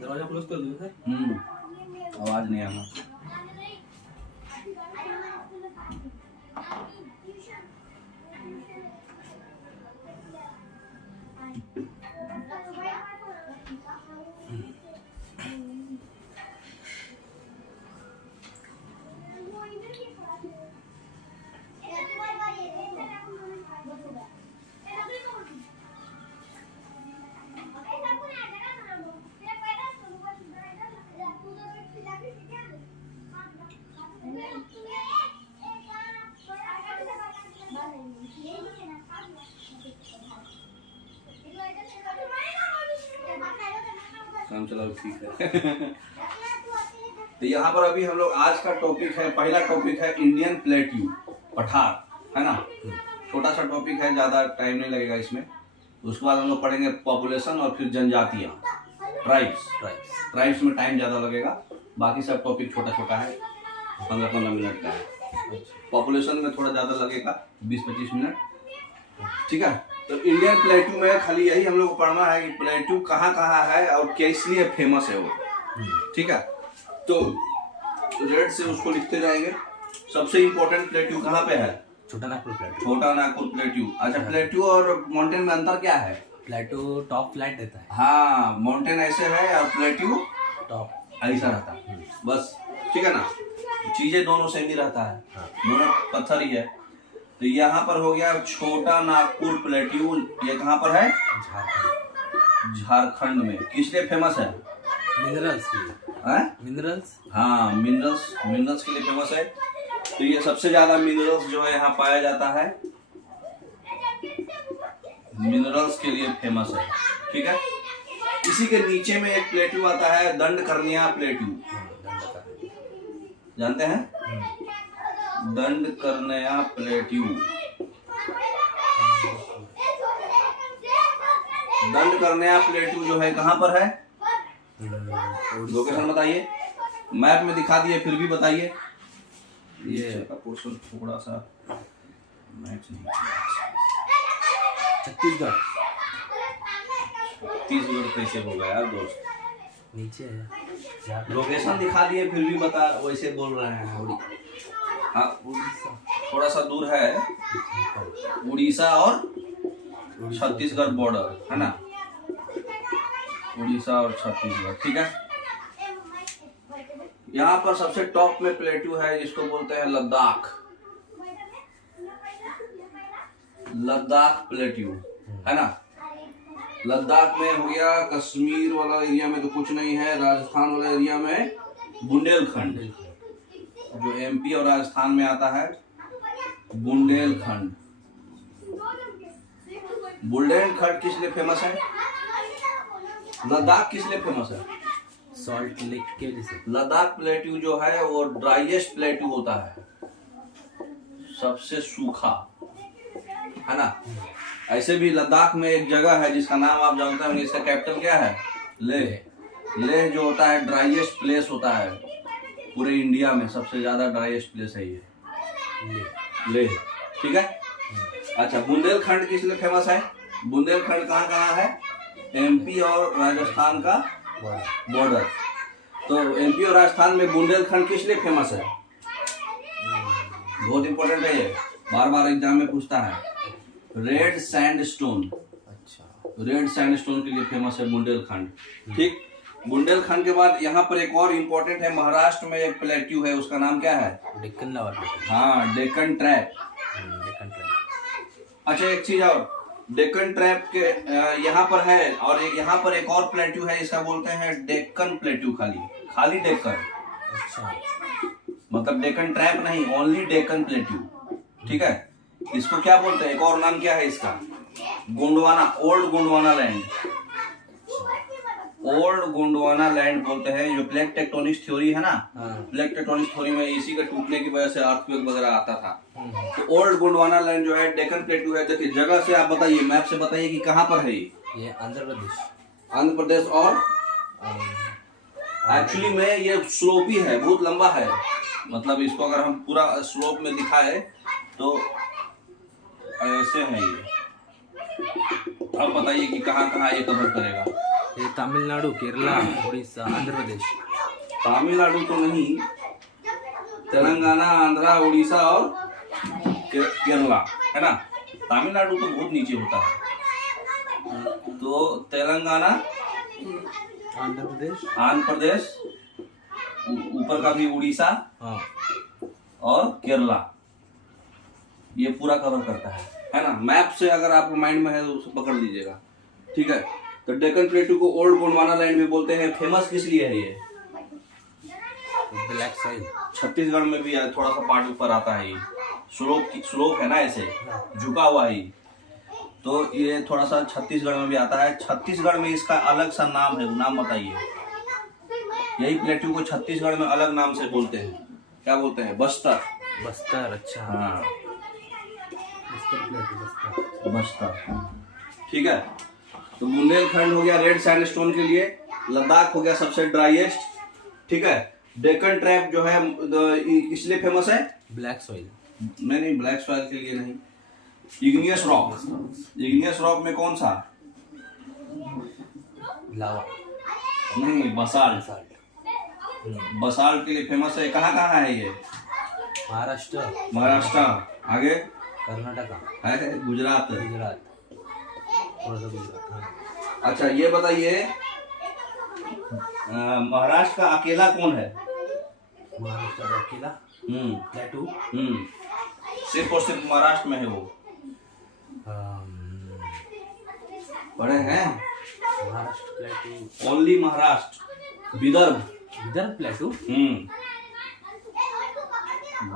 दरवाजा क्लोज कर दो सर। आवाज नहीं आना। काम चलाओ ठीक है। तो यहाँ पर अभी हम लोग आज का टॉपिक है, पहला टॉपिक है इंडियन प्लेट्यू पठार, है ना। छोटा सा टॉपिक है, ज्यादा टाइम नहीं लगेगा इसमें। उसके बाद हम लोग पढ़ेंगे पॉपुलेशन और फिर जनजातियाँ, ट्राइब्स में टाइम ज्यादा लगेगा। बाकी सब टॉपिक छोटा छोटा है, 15-15 मिनट का है। पॉपुलेशन में थोड़ा ज्यादा लगेगा, 20-25 मिनट, ठीक है। तो इंडियन प्लेट्यू में खाली यही हम लोग को पढ़ना है कि प्लेट्यू कहाँ कहाँ है और किस लिए फेमस है वो, ठीक है। तो रेड से उसको लिखते जाएंगे। सबसे इम्पोर्टेंट प्लेट्यू कहाँ पे है? छोटा नागपुर प्लेट्यू। छोटा नागपुर प्लेट्यू। अच्छा, प्लेट्यू और माउंटेन में अंतर क्या है? प्लेट्यू टॉप फ्लैट देता है। हाँ, माउंटेन ऐसे है और प्लेट्यू टॉप ऐसा रहता है, बस, ठीक है ना। चीजें दोनों सेम ही रहता है, दोनों पत्थर ही है। तो यहाँ पर हो गया छोटा नागपुर प्लेट्यू। ये कहाँ पर है? झारखंड में। किस लिए फेमस है? मिनरल्स के लिए। मिनरल्स, हाँ, मिनरल्स के लिए फेमस है। तो ये सबसे ज्यादा मिनरल्स जो है यहाँ पाया जाता है, मिनरल्स के लिए फेमस है, ठीक है। इसी के नीचे में एक प्लेट्यू आता है, दंडकर्ण्या प्लेट्यू, जानते हैं? दंडकर्ण्या प्लेट्यू। दंडकर्ण्या प्लेट्यू जो है कहाँ पर है? लोकेशन बताइए, मैप में दिखा दिए फिर भी बताइए। ये पोर्शन थोड़ा सा मैच नहीं। छत्तीसगढ़। छत्तीसगढ़ कैसे होगा यार दोस्त? नीचे है। लोकेशन दिखा दिए फिर भी बता, वैसे बोल रहे हैं। हाँ, थोड़ा सा दूर है, उड़ीसा और छत्तीसगढ़ बॉर्डर, है ना। उड़ीसा और छत्तीसगढ़, ठीक है। यहाँ पर सबसे टॉप में प्लेट्यू है जिसको बोलते हैं लद्दाख। लद्दाख प्लेट्यू, है ना। लद्दाख में हो गया, कश्मीर वाला एरिया में तो कुछ नहीं है, राजस्थान वाला एरिया में बुंदेलखंड, जो एमपी और राजस्थान में आता है, बुंदेलखंड। बुंदेलखंड किस लिए फेमस है? लद्दाख किस लिए फेमस है? सॉल्ट लेक के लिए। लद्दाख प्लेट्यू जो है वो ड्राइएस्ट प्लेट्यू होता है, सबसे सूखा, है ना। ऐसे भी लद्दाख में एक जगह है जिसका नाम आप जानते होंगे, इसका कैपिटल क्या है? लेह। लेह जो होता है ड्राइएस्ट प्लेस होता है पूरे इंडिया में, सबसे ज्यादा ड्राइएस्ट प्लेस है ये लेह, ठीक है। अच्छा, बुंदेलखंड किस लिए फेमस है? बुंदेलखंड कहाँ कहाँ है? एमपी और राजस्थान का बॉर्डर। तो एमपी और राजस्थान में बुंदेलखंड किस लिए फेमस है? बहुत इंपॉर्टेंट है ये, बार बार एग्जाम में पूछता है। Red sandstone. अच्छा, रेड सैंडस्टोन के लिए फेमस है बुंदेलखंड, ठीक। बुंदेलखंड के बाद यहाँ पर एक और इम्पोर्टेंट है, महाराष्ट्र में एक प्लेट्यू है, उसका नाम क्या है? डेक्कन लावा प्लेट्यू। हाँ, डेक्कन ट्रैप। डेक्कन ट्रैप। अच्छा, एक चीज और, डेक्कन ट्रैप के यहाँ पर है, और यहाँ पर एक और प्लेट्यू है, इसका बोलते हैं डेक्कन प्लेट्यू। खाली डेक्कन। अच्छा, मतलब डेक्कन ट्रैप नहीं, ओनली डेक्कन प्लेट्यू, ठीक है। इसको क्या बोलते हैं? एक और नाम क्या है इसका? Gondwana, old Gondwana land. Old Gondwana land बोलते हैं। जो प्लेट टेक्टोनिक्स थ्योरी है ना, प्लेट टेक्टोनिक्स थ्योरी में इसी का टूटने की वजह से अर्थक्वेक वगैरह आता था। तो ओल्ड गोंडवाना लैंड जो है डेक्कन प्लेट्यू है। देखिए जगह से आप बताइए, मैप से बताइए कि कहाँ पर है ये? आंध्र प्रदेश। आंध्र प्रदेश। और एक्चुअली में ये स्लोपी है, बहुत लंबा है। मतलब इसको अगर हम पूरा स्लोप में दिखाए तो ऐसे है ये, अब बताइए कि कहाँ कहाँ ये कवर करेगा। ये तमिलनाडु, केरला, उड़ीसा, आंध्र प्रदेश। तमिलनाडु तो नहीं, तेलंगाना, आंध्रा, उड़ीसा और केरला, है ना। तमिलनाडु तो बहुत नीचे होता है, तो तेलंगाना, आंध्र प्रदेश, ऊपर का भी उड़ीसा, हाँ, और केरला, ये पूरा कवर करता है ना। मैप से अगर आपको माइंड में है तो उसे पकड़ लीजिएगा, ठीक है। तो डेक्कन प्लेटू को ओल्ड गोंडवाना लैंड भी बोलते हैं। फेमस किस लिए है ये? Black soil. छत्तीसगढ़ में भी थोड़ा सा पार्ट ऊपर आता है, ये स्लोप है ना, ऐसे झुका हुआ ही, तो ये थोड़ा सा छत्तीसगढ़ में भी आता है। छत्तीसगढ़ में इसका अलग सा नाम है, वो नाम बताइए। यही प्लेटू को छत्तीसगढ़ में अलग नाम से बोलते हैं, क्या बोलते हैं? बस्तर। बस्तर, अच्छा। हाँ, बस्तर। बस्तर, ठीक है। तो बुंदेलखंड हो गया रेड सैंडस्टोन के लिए, लद्दाख हो गया सबसे ड्राईएस्ट, ठीक है। डेक्कन ट्रैप जो है इसलिए फेमस है, ब्लैक सॉइल। नहीं, ब्लैक सॉइल के लिए नहीं, इग्नियस रॉक। इग्नियस रॉक में कौन सा? लावा। नहीं, बसाल्ट। बसाल्ट के लिए फेमस है। कहाँ कहाँ है ये? महाराष्ट्र, आगे कर्नाटका है, गुजरात। थोड़ा सा गुजरात, हाँ। अच्छा, ये बताइए महाराष्ट्र का अकेला कौन है? महाराष्ट्र का अकेला प्लेटू। सिर्फ और सिर्फ महाराष्ट्र में है वो। बड़े हैं महाराष्ट्र प्लेटू, ओनली महाराष्ट्र, विदर्भ प्लेटू।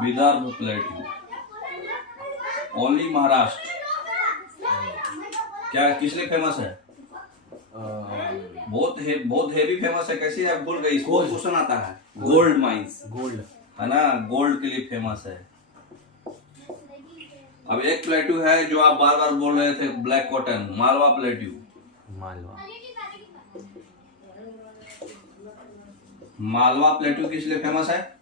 विदर्भ प्लेटू, ओनली महाराष्ट्र। क्या किस लिए फेमस है? बहुत हेवी फेमस है। कैसे आप भूल गए? इसको क्वेश्चन आता है। गोल्ड माइंस, गोल्ड है ना, गोल्ड के लिए फेमस है। अब एक प्लेटू है जो आप बार बार बोल रहे थे, ब्लैक कॉटन, मालवा प्लेटू। मालवा प्लेटू किस लिए फेमस है?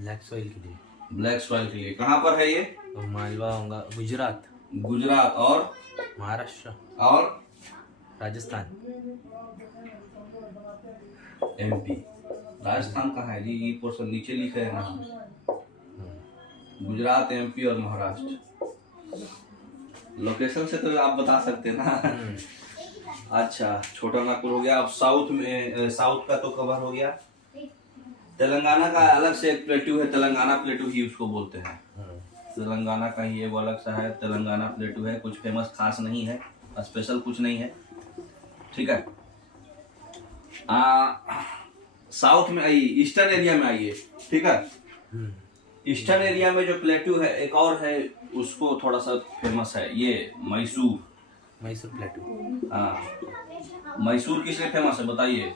ब्लैक सॉइल के लिए। ब्लैक सॉइल के लिए। कहाँ पर है ये? तो मालवा होगा गुजरात और महाराष्ट्र और राजस्थान। एमपी। राजस्थान कहाँ है जी? ये पोर्शन नीचे लिखे है ना, गुजरात, एमपी और महाराष्ट्र। लोकेशन से तो आप बता सकते हैं ना। अच्छा, छोटा नागपुर हो गया। अब साउथ का तो कवर हो गया। तेलंगाना का अलग से एक प्लेटू है, तेलंगाना प्लेटू ही उसको बोलते हैं। तेलंगाना का ही वो अलग सा है, तेलंगाना प्लेटू है। कुछ फेमस खास नहीं है, स्पेशल कुछ नहीं है, ठीक है। साउथ में आइए, ईस्टर्न एरिया में आइए, ठीक है। ईस्टर्न एरिया में जो प्लेटू है एक और है, उसको थोड़ा सा फेमस है, ये मैसूर प्लेटू। हाँ, मैसूर किस लिए फेमस है बताइए?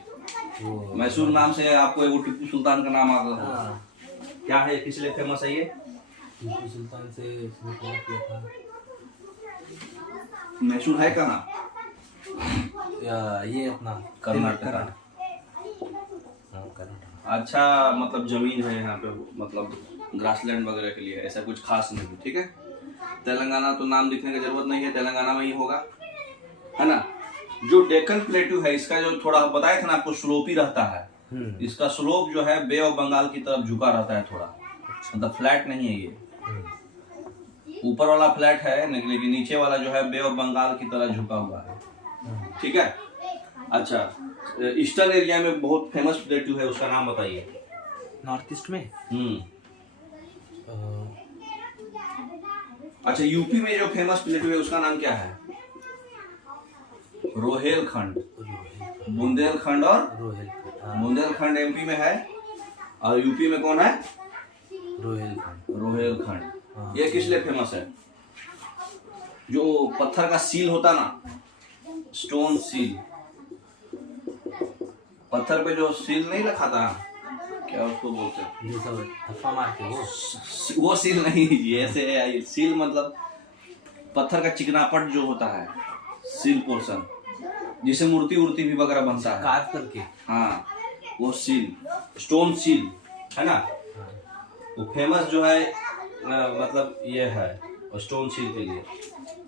मैसूर नाम से आपको एक टिप्पू सुल्तान का नाम आता है। क्या है, किस लिए फेमस है ये? टिप्पू सुल्तान से मैसूर है कहाँ? ये अपना कर्नाटक। अच्छा, मतलब जमीन है यहाँ पे, मतलब ग्रासलैंड वगैरह के लिए, ऐसा कुछ खास नहीं, ठीक है। तेलंगाना तो नाम लिखने की जरूरत नहीं है, तेलंगाना में ही होगा, है ना। जो डेक्कन प्लेटू है, इसका जो थोड़ा बताया था ना आपको, स्लोपी रहता है। इसका स्लोप जो है बे ऑफ बंगाल की तरफ झुका रहता है थोड़ा, मतलब फ्लैट नहीं है ये। ऊपर वाला फ्लैट है लेकिन नीचे वाला जो है बे ऑफ बंगाल की तरह झुका हुआ है, ठीक है। अच्छा, ईस्टर्न एरिया में बहुत फेमस प्लेटू है, उसका नाम बताइए। नॉर्थ ईस्ट में अच्छा, यूपी में जो फेमस प्लेटू है उसका नाम क्या है? रोहेलखंड। बुंदेलखंड और बुंदेलखंड एमपी में है, और यूपी में कौन है? रोहेलखंड। ये किस लिए फेमस है? जो पत्थर का सील होता ना, स्टोन सील, पत्थर पे जो सील नहीं रखा था, क्या उसको बोलते हैं? थप्पा मार के वो सील नहीं, ये ऐसे सील मतलब पत्थर का चिकनापट जो होता है, सील पोर्शन, जिसे मूर्ति भी वगैरह बनता है कार्व करके। हाँ, वो सील, स्टोन सील, है ना। वो फेमस जो है मतलब ये है स्टोन सील के लिए।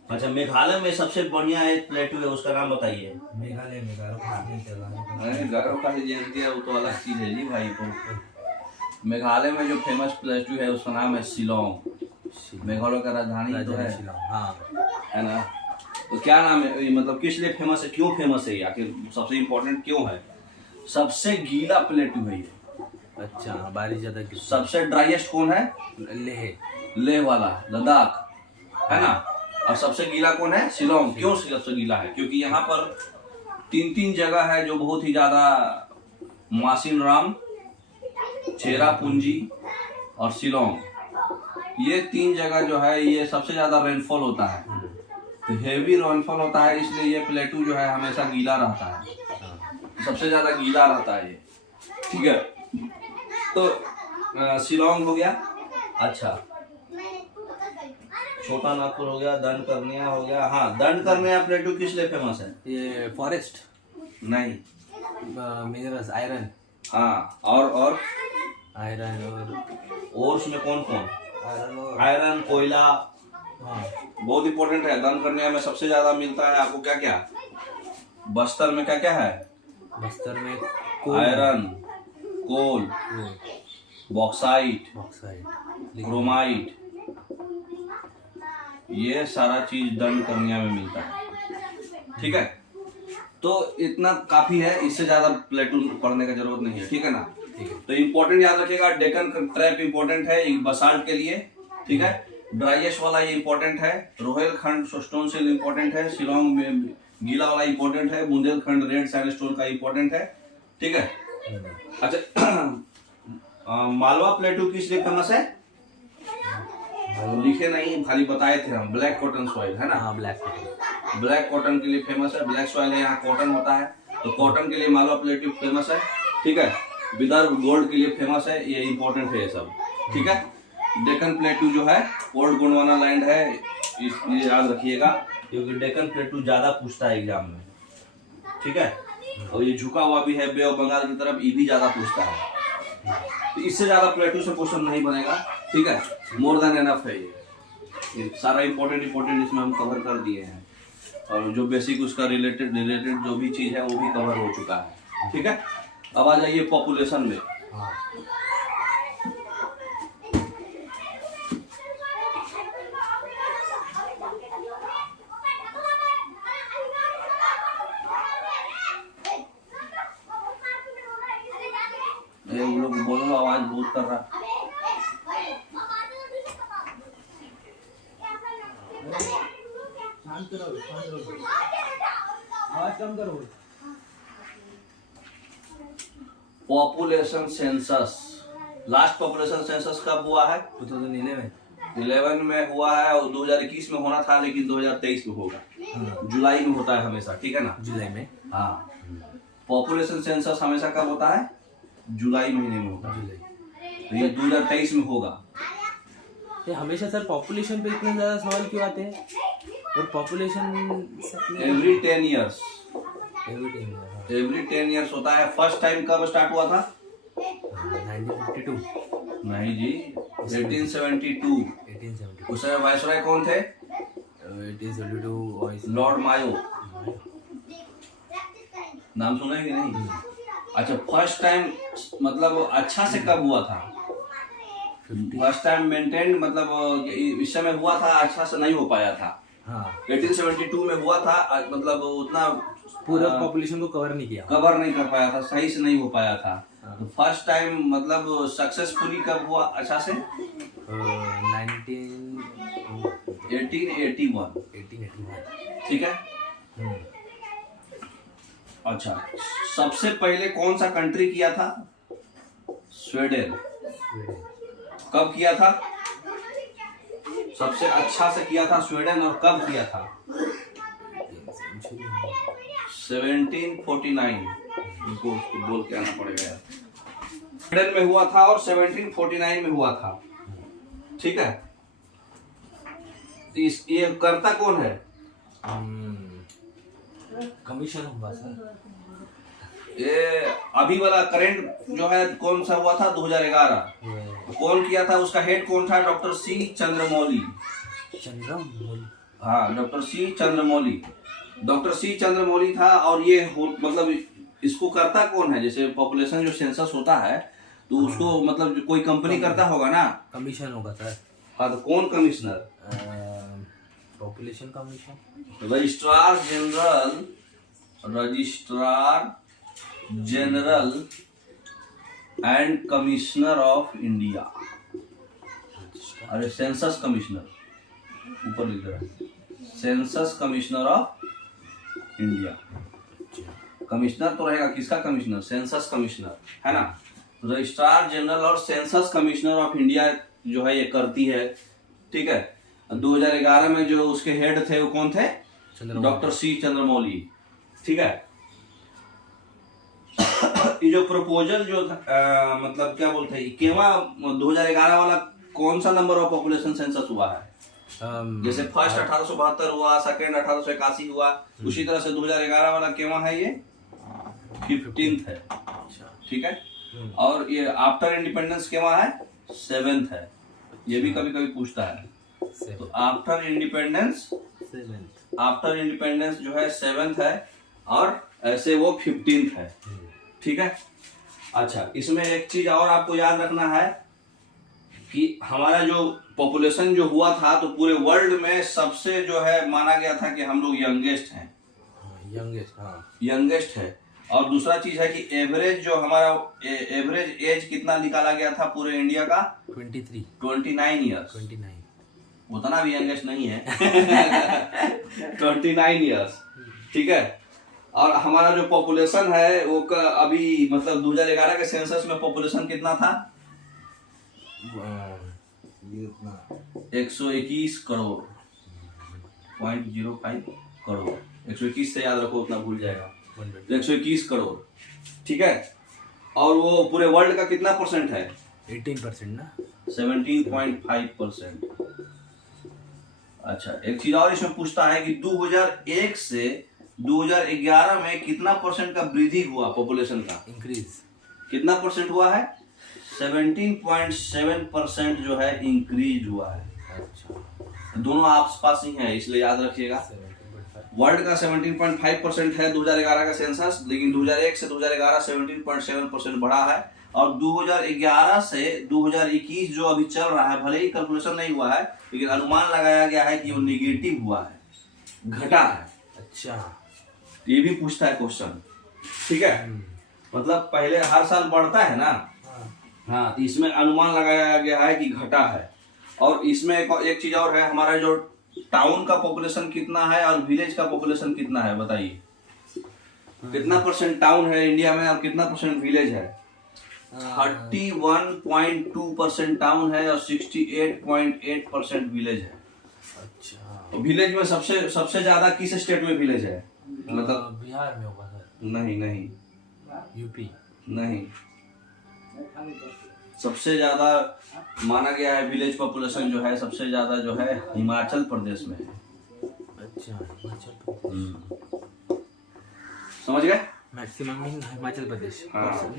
अच्छा, मेघालय में सबसे बढ़िया एक प्लेटू है, उसका नाम बताइए। मेघालय में गारो खाने जगह अरे गारो का जयंती है, वो तो अलग चीज है जी भाई। तो मेघालय में जो फेमस प्लेटू है उसका नाम है शिलोंग। मेघालय का राजधानी तो है, हाँ है ना। तो क्या नाम है, मतलब किस लिए फेमस है, क्यों फेमस है ये, आखिर सबसे इम्पोर्टेंट क्यों है? सबसे गीला प्लेटू है ये। अच्छा, बारिश ज्यादा गिरती सबसे ड्राइएस्ट कौन है? है। लेह लेह वाला लद्दाख, है ना। और सबसे गीला कौन है? शिलोंग। क्यों सबसे गीला है? क्योंकि यहाँ पर तीन तीन जगह है जो बहुत ही ज्यादा, मासिन राम, चेरापूंजी और शिलोंग, ये तीन जगह जो है ये सबसे ज्यादा रेनफॉल होता है। तो हेवी रेनफॉल होता है, इसलिए ये प्लेटू जो है हमेशा गीला रहता है, सबसे ज्यादा गीला रहता है ये, ठीक है। तो शिलोंग हो गया। अच्छा, छोटा नागपुर हो गया, दंड करनिया हो गया। हाँ, दंड करनिया प्लेटू किस लिए फेमस है? ये फॉरेस्ट नहीं, मिनरल्स, आयरन। हाँ, और आयरन और उसमें कौन कौन? और आयरन, कोयला, हाँ बहुत इंपॉर्टेंट है। दंड करनिया में सबसे ज्यादा मिलता है आपको क्या क्या? बस्तर में क्या क्या है? बस्तर में आयरन, कोल, बॉक्साइट, बॉक्साइट, क्रोमाइट, ये सारा चीज दंड करनिया में मिलता है, ठीक है। तो इतना काफी है, इससे ज्यादा प्लेटू पढ़ने का जरूरत नहीं है, ठीक है ना। ठीक है। तो इम्पोर्टेंट याद रखिएगा, डेक्कन ट्रैप इम्पोर्टेंट है बसाल्ट के लिए, ठीक है। ड्राइएस्ट वाला ये इम्पोर्टेंट है। रोहेलखंड स्टोन सिल इम्पोर्टेंट है। शिलोंग में गीला वाला इम्पोर्टेंट है। बुंदेलखंड रेड सैंडस्टोन का इम्पोर्टेंट है, ठीक है। अच्छा, मालवा प्लेटू किस लिए फेमस है? लिखे नहीं, खाली बताए थे हम। ब्लैक कॉटन सॉइल, है ना। हाँ, ब्लैक कॉटन। ब्लैक कॉटन के लिए फेमस है। ब्लैक सॉइल है, यहाँ कॉटन होता है, तो कॉटन के लिए मालवा प्लेटू फेमस है, ठीक है। विदर्भ गोल्ड के लिए फेमस है, ये इंपॉर्टेंट है ये सब, ठीक है। डेक्कन प्लेटू जो है ओल्ड गोंडवाना लैंड है, इसलिए याद रखिएगा, क्योंकि डेक्कन प्लेटू ज्यादा पूछता है एग्जाम में, ठीक है। और ये झुका हुआ भी है बे ऑफ बंगाल की तरफ, ये भी ज्यादा पूछता है। तो इससे ज्यादा प्लेटू से क्वेश्चन नहीं बनेगा, ठीक है। मोर देन एनफ है ये सारा इंपॉर्टेंट इसमें हम कवर कर दिए हैं, और जो बेसिक उसका रिलेटेड जो भी चीज है वो भी कवर हो चुका है, ठीक है। अब आ जाइए पॉपुलेशन में। ये वो लोग बोलो, आवाज बहुत कर रहा। आवाज कम करो। Population census, last population census कब हुआ है? 2011 में हुआ है, और 2021 में होना था, लेकिन 2023 में होगा। हाँ। जुलाई में होता है हमेशा, ठीक है ना। जुलाई में। हाँ, पॉपुलेशन सेंसस हमेशा कब होता है? जुलाई महीने में होता है। जुलाई। तो ये 2023 में होगा। ये हमेशा सर पॉपुलेशन पे इतने ज्यादा सवाल क्यों आते हैं? और population every 10 years, every every 10 years होता है। फर्स्ट टाइम कब स्टार्ट हुआ था? 1952। नहीं जी, 1872। 1872। उस समय वायसराय कौन थे? 1872 लॉर्ड मायो, नाम सुना है कि नहीं? अच्छा, फर्स्ट टाइम मतलब अच्छा से कब हुआ था? फर्स्ट टाइम मेंटेन, मतलब इस समय हुआ था, अच्छा से नहीं हो पाया था। हाँ, 1872 में हुआ था, मतलब उतना पूरा पॉपुलेशन को कवर नहीं किया, कवर नहीं कर पाया था, सही से नहीं हो पाया था। तो फर्स्ट टाइम मतलब सक्सेसफुली कब हुआ अच्छा से? 1881, ठीक है। अच्छा, सबसे पहले कौन सा कंट्री किया था? स्वीडन। कब किया था? सबसे अच्छा से किया था स्वीडन, और कब किया था? 1749। इनको बोल के आना पड़ेगा यार। स्वीडन में हुआ था और 1749 में हुआ था, ठीक है। ये करता कौन है? कमीशन होगा सर। ये अभी वाला करंट जो है कौन सा हुआ था? 2011। कौन किया था? उसका हेड कौन था? Doctor C Chandramouli. हाँ, doctor C Chandramouli. Doctor C Chandramouli था। और ये मतलब इसको करता कौन है? जैसे पॉपुलेशन जो सेंसस होता है तो उसको मतलब कोई कंपनी करता होगा ना? कमीशन होगा सर। हाँ, तो कौन commissioner? Population commission. Registrar general and commissioner of India. अरे सेंसस कमिश्नर ऊपर लिख रहा है, census commissioner of India. Commissioner तो रहेगा, किसका कमिश्नर? सेंसस कमिश्नर, है ना। रजिस्ट्रार जनरल और सेंसस कमिश्नर ऑफ इंडिया जो है ये करती है, ठीक है। 2011 में जो उसके हेड थे वो कौन थे? डॉक्टर सी चंद्रमौली, ठीक है। ये जो प्रपोजल जो मतलब क्या बोलते हैं, 2011 वाला कौन सा नंबर ऑफ पॉपुलेशन सेंसस हुआ है? जैसे फर्स्ट 1872 हुआ, सेकंड 1881 हुआ, उसी तरह से 2011 वाला केवा है? ये 15th है, ठीक है। और ये आफ्टर इंडिपेंडेंस केवा है? 7th है। ये भी कभी कभी पूछता है। तो आफ्टर इंडिपेंडेंस जो है 7th है और ऐसे वो 15th है, ठीक है। अच्छा, इसमें एक चीज और आपको याद रखना है कि हमारा जो पॉपुलेशन जो हुआ था तो पूरे वर्ल्ड में सबसे जो है माना गया था कि हम लोग यंगेस्ट हैं, यंगेस्ट है। और दूसरा चीज है कि एवरेज जो हमारा एवरेज एज कितना निकाला गया था पूरे इंडिया का? 29 ईयर्स। 29 उतना भी यंगेस्ट नहीं है। 29 ईयर्स, ठीक है। और हमारा जो पॉपुलेशन है वो अभी मतलब 2011 के सेंसस में पॉपुलेशन कितना था? 121 करोड़, 0.05 करोड़। 121 से याद रखो, उतना भूल जाएगा। 121 करोड़, ठीक है। और वो पूरे वर्ल्ड का कितना परसेंट है? 18% ना, 17.5%। अच्छा, एक चीज और इसमें पूछता है कि 2001 से 2011 में कितना परसेंट का वृद्धि हुआ पॉपुलेशन का? इंक्रीज। कितना परसेंट हुआ है? 17.7% जो है इंक्रीज हुआ है। अच्छा, दोनों आस पास ही हैं, इसलिए याद रखिएगा। 17.5। वर्ल्ड का 17.5% है 2011 का सेंसस, लेकिन 2001 से 2011 17.7% बढ़ा है। और 2011 से 2021 जो अभी चल रहा है, भले ही कैलकुलेशन नहीं हुआ है लेकिन अनुमान लगाया गया है कि वो निगेटिव हुआ है, घटा है। अच्छा, ये भी पूछता है क्वेश्चन, ठीक है। मतलब पहले हर साल बढ़ता है ना, हाँ, तो इसमें अनुमान लगाया गया है कि घटा है। और इसमें एक चीज और है, हमारा जो टाउन का पॉपुलेशन कितना है और विलेज का पॉपुलेशन कितना है, बताइए। कितना परसेंट टाउन है इंडिया में और कितना परसेंट विलेज है? 31.2% टाउन है और 68.8% विलेज है। अच्छा, तो विलेज में सबसे ज्यादा किस स्टेट में विलेज है? मतलब बिहार में होगा सर। नहीं, यूपी नहीं। सबसे ज्यादा माना गया है विलेज पॉपुलेशन जो है, सबसे ज्यादा जो है हिमाचल प्रदेश में है। अच्छा, हिमाचल प्रदेश। समझ गए? मैक्सिमम हिमाचल प्रदेश। हाँ,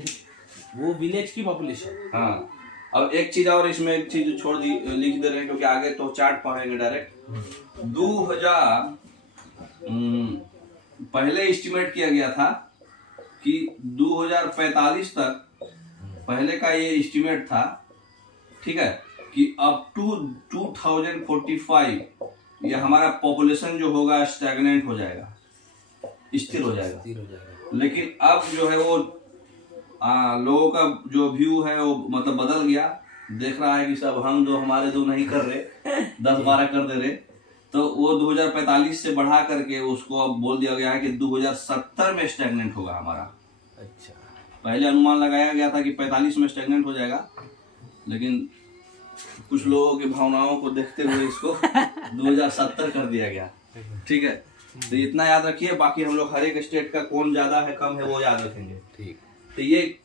वो विलेज की पॉपुलेशन। हाँ। अब एक चीज और इसमें एक चीज लिख दे रहे हैं, क्योंकि आगे तो चार्ट पढ़ेंगे डायरेक्ट। 2000 पहले एस्टिमेट किया गया था कि 2045 तक, पहले का ये एस्टिमेट था, ठीक है, कि अप टू 2045 ये हमारा पॉपुलेशन जो होगा स्टैग्नेंट हो जाएगा, स्थिर हो जाएगा। लेकिन अब जो है वो लोगों का जो व्यू है वो मतलब बदल गया। देख रहा है कि सब हम जो हमारे दो नहीं कर रहे, 10-12 कर दे रहे। तो वो 2045 से बढ़ा करके उसको अब बोल दिया गया है कि 2070 में स्टैग्नेंट होगा हमारा। अच्छा, पहले अनुमान लगाया गया था कि 45 में स्टैग्नेंट हो जाएगा, लेकिन कुछ लोगों की भावनाओं को देखते हुए इसको 2070 कर दिया गया, ठीक है। तो इतना याद रखिए, बाकी हम लोग हर एक स्टेट का कौन ज्यादा है कम है वो याद रखेंगे, ठीक। तो ये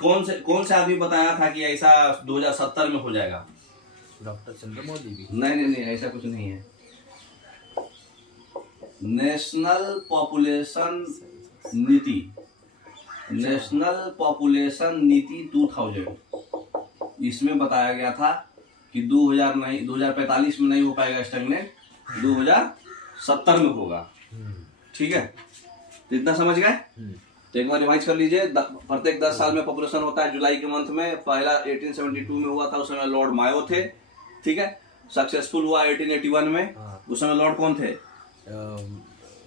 कौन से आदमी बताया था कि ऐसा 2070 में हो जाएगा? डॉक्टर चंद्रमौली भी? नहीं, ऐसा कुछ नहीं है। नेशनल पॉपुलेशन नीति, नेशनल पॉपुलेशन नीति 2000, इसमें बताया गया था कि 2045 में नहीं हो पाएगा स्टैग्नेंट, 2070 में होगा। ठीक है, तो इतना समझ गए। तो एक बार रिवाइज कर लीजिए। प्रत्येक 10 साल में पॉपुलेशन होता है। जुलाई के मंथ में पहला 1872 में हुआ था, उस समय लॉर्ड मायो थे। ठीक है, सक्सेसफुल हुआ 1881 में। उस समय लॉर्ड कौन थे?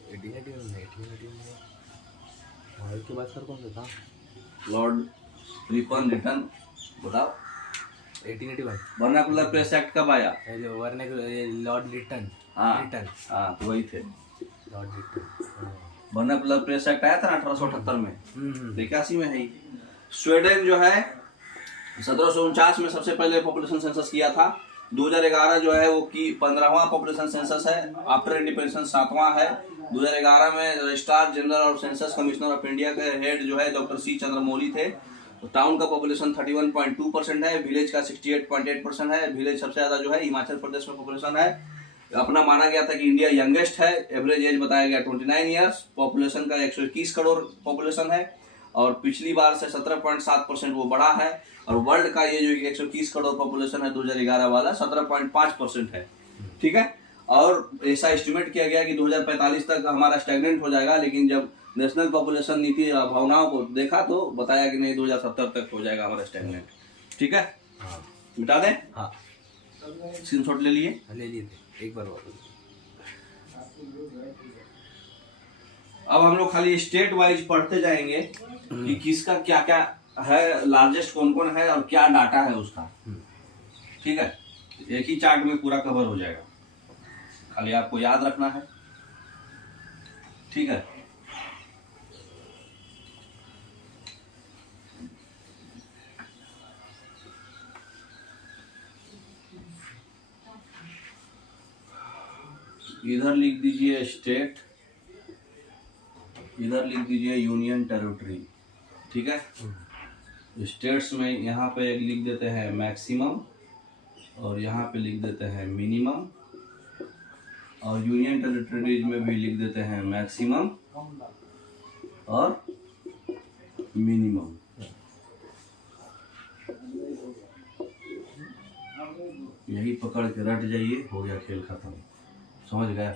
1881 में मायो के बाद सर कौन सा था? लॉर्ड रिपन बताओ। 1881 वर्नाकुलर प्रेस एक्ट कब आया? जो लॉर्ड लिटन। हाँ, तो वही थे। Lord Lytton. Vernacular press act आया था 1878 में। 81 में है ही। स्वीडन जो है 1749 में सबसे पहले पॉपुलेशन सेंसस किया था। 2011 जो है वो की 15वां पॉपुलेशन सेंसस है। आफ्टर इंडिपेंडेंस 7वां है। 2011 में रजिस्ट्रार जनरल और सेंसस कमिश्नर ऑफ इंडिया के हेड जो है डॉक्टर सी चंद्रमौली थे। तो टाउन का पॉपुलेशन 31.2% है, विलेज का 68.8% है। विलेज सबसे ज्यादा जो है हिमाचल प्रदेश में पॉपुलेशन है। अपना माना गया था कि इंडिया यंगेस्ट है। एवरेज एज बताया गया 29 ईयर्स। पॉपुलेशन का 121 करोड़ पॉपुलेशन है और पिछली बार से 17.7% वो बढ़ा है। और वर्ल्ड का ये जो 121 करोड़ पॉपुलेशन है 2011 वाला 17.5% है। ठीक है, और ऐसा एस्टिमेट किया गया कि 2045 तक हमारा स्टैग्नेंट हो जाएगा, लेकिन जब नेशनल पॉपुलेशन नीति भावनाओं को देखा तो बताया कि नहीं 2070 तक हो जाएगा हमारा स्टैग्नेंट। ठीक है, मिटा दें? हाँ, स्क्रीनशॉट ले लिए? ले लिए थे एक बार और। अब हम लोग खाली स्टेट वाइज पढ़ते जाएंगे कि किसका क्या क्या है, लार्जेस्ट कौन कौन है और क्या डाटा है उसका। ठीक है, एक ही चार्ट में पूरा कवर हो जाएगा, खाली आपको याद रखना है। ठीक है, इधर लिख दीजिए स्टेट, इधर लिख दीजिए यूनियन टेरिटरी। ठीक है, स्टेट्स में यहाँ पे लिख देते हैं मैक्सिमम और यहाँ पे लिख देते हैं मिनिमम, और यूनियन टेरिटरीज में भी लिख देते हैं मैक्सिमम और मिनिमम। यही पकड़ के रट जाइए, हो गया खेल खत्म। समझ गया?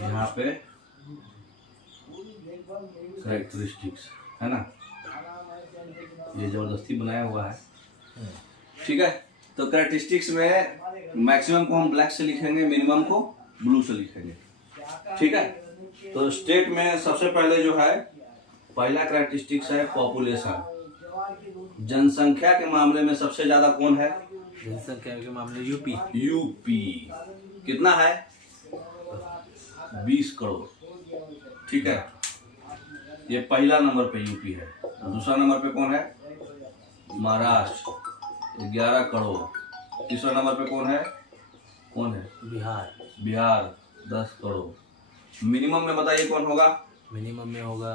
यहाँ पे कैरेक्टरिस्टिक्स है ना, ये जबरदस्ती बनाया हुआ है। ठीक है, तो कैरेक्टरिस्टिक्स में मैक्सिमम को हम ब्लैक से लिखेंगे, मिनिमम को ब्लू से लिखेंगे। ठीक है, तो स्टेट में सबसे पहले जो है पहला कैरेक्टरिस्टिक्स है पॉपुलेशन। जनसंख्या के मामले में सबसे ज्यादा कौन है? जनसंख्या के मामले यूपी। यूपी कितना है? 20 करोड़। ठीक है, ये पहला नंबर पे यूपी है। दूसरा नंबर पे कौन है? महाराष्ट्र 11 करोड़। तीसरा नंबर पे कौन है? बिहार 10 करोड़। मिनिमम में बताइए कौन होगा? मिनिमम में होगा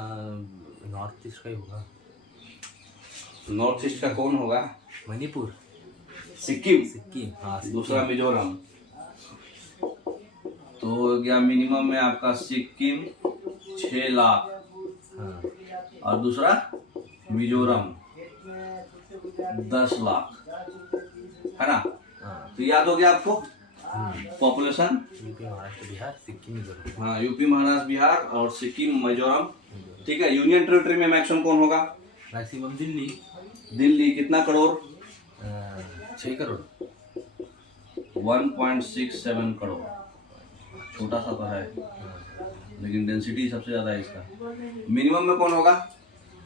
नॉर्थ ईस्ट का ही होगा। नॉर्थ ईस्ट का कौन होगा? मणिपुर, सिक्किम। हाँ, दूसरा मिजोरम। तो गया मिनिमम में आपका सिक्किम 6 लाख। हाँ। और दूसरा मिजोरम 10 लाख, है ना? हाँ। तो याद हो गया आपको पॉपुलेशन? यूपी, महाराष्ट्र, बिहार, सिक्किम, मिजोरम। हाँ, यूपी, महाराष्ट्र, बिहार और सिक्किम, मिजोरम। ठीक है, यूनियन टेरिटरी में मैक्सिमम कौन होगा? मैक्सिमम दिल्ली। दिल्ली कितना करोड़? 6 करोड़। 1.67 करोड़। छोटा सा तो है, लेकिन डेंसिटी सबसे ज्यादा है इसका। मिनिमम में कौन होगा?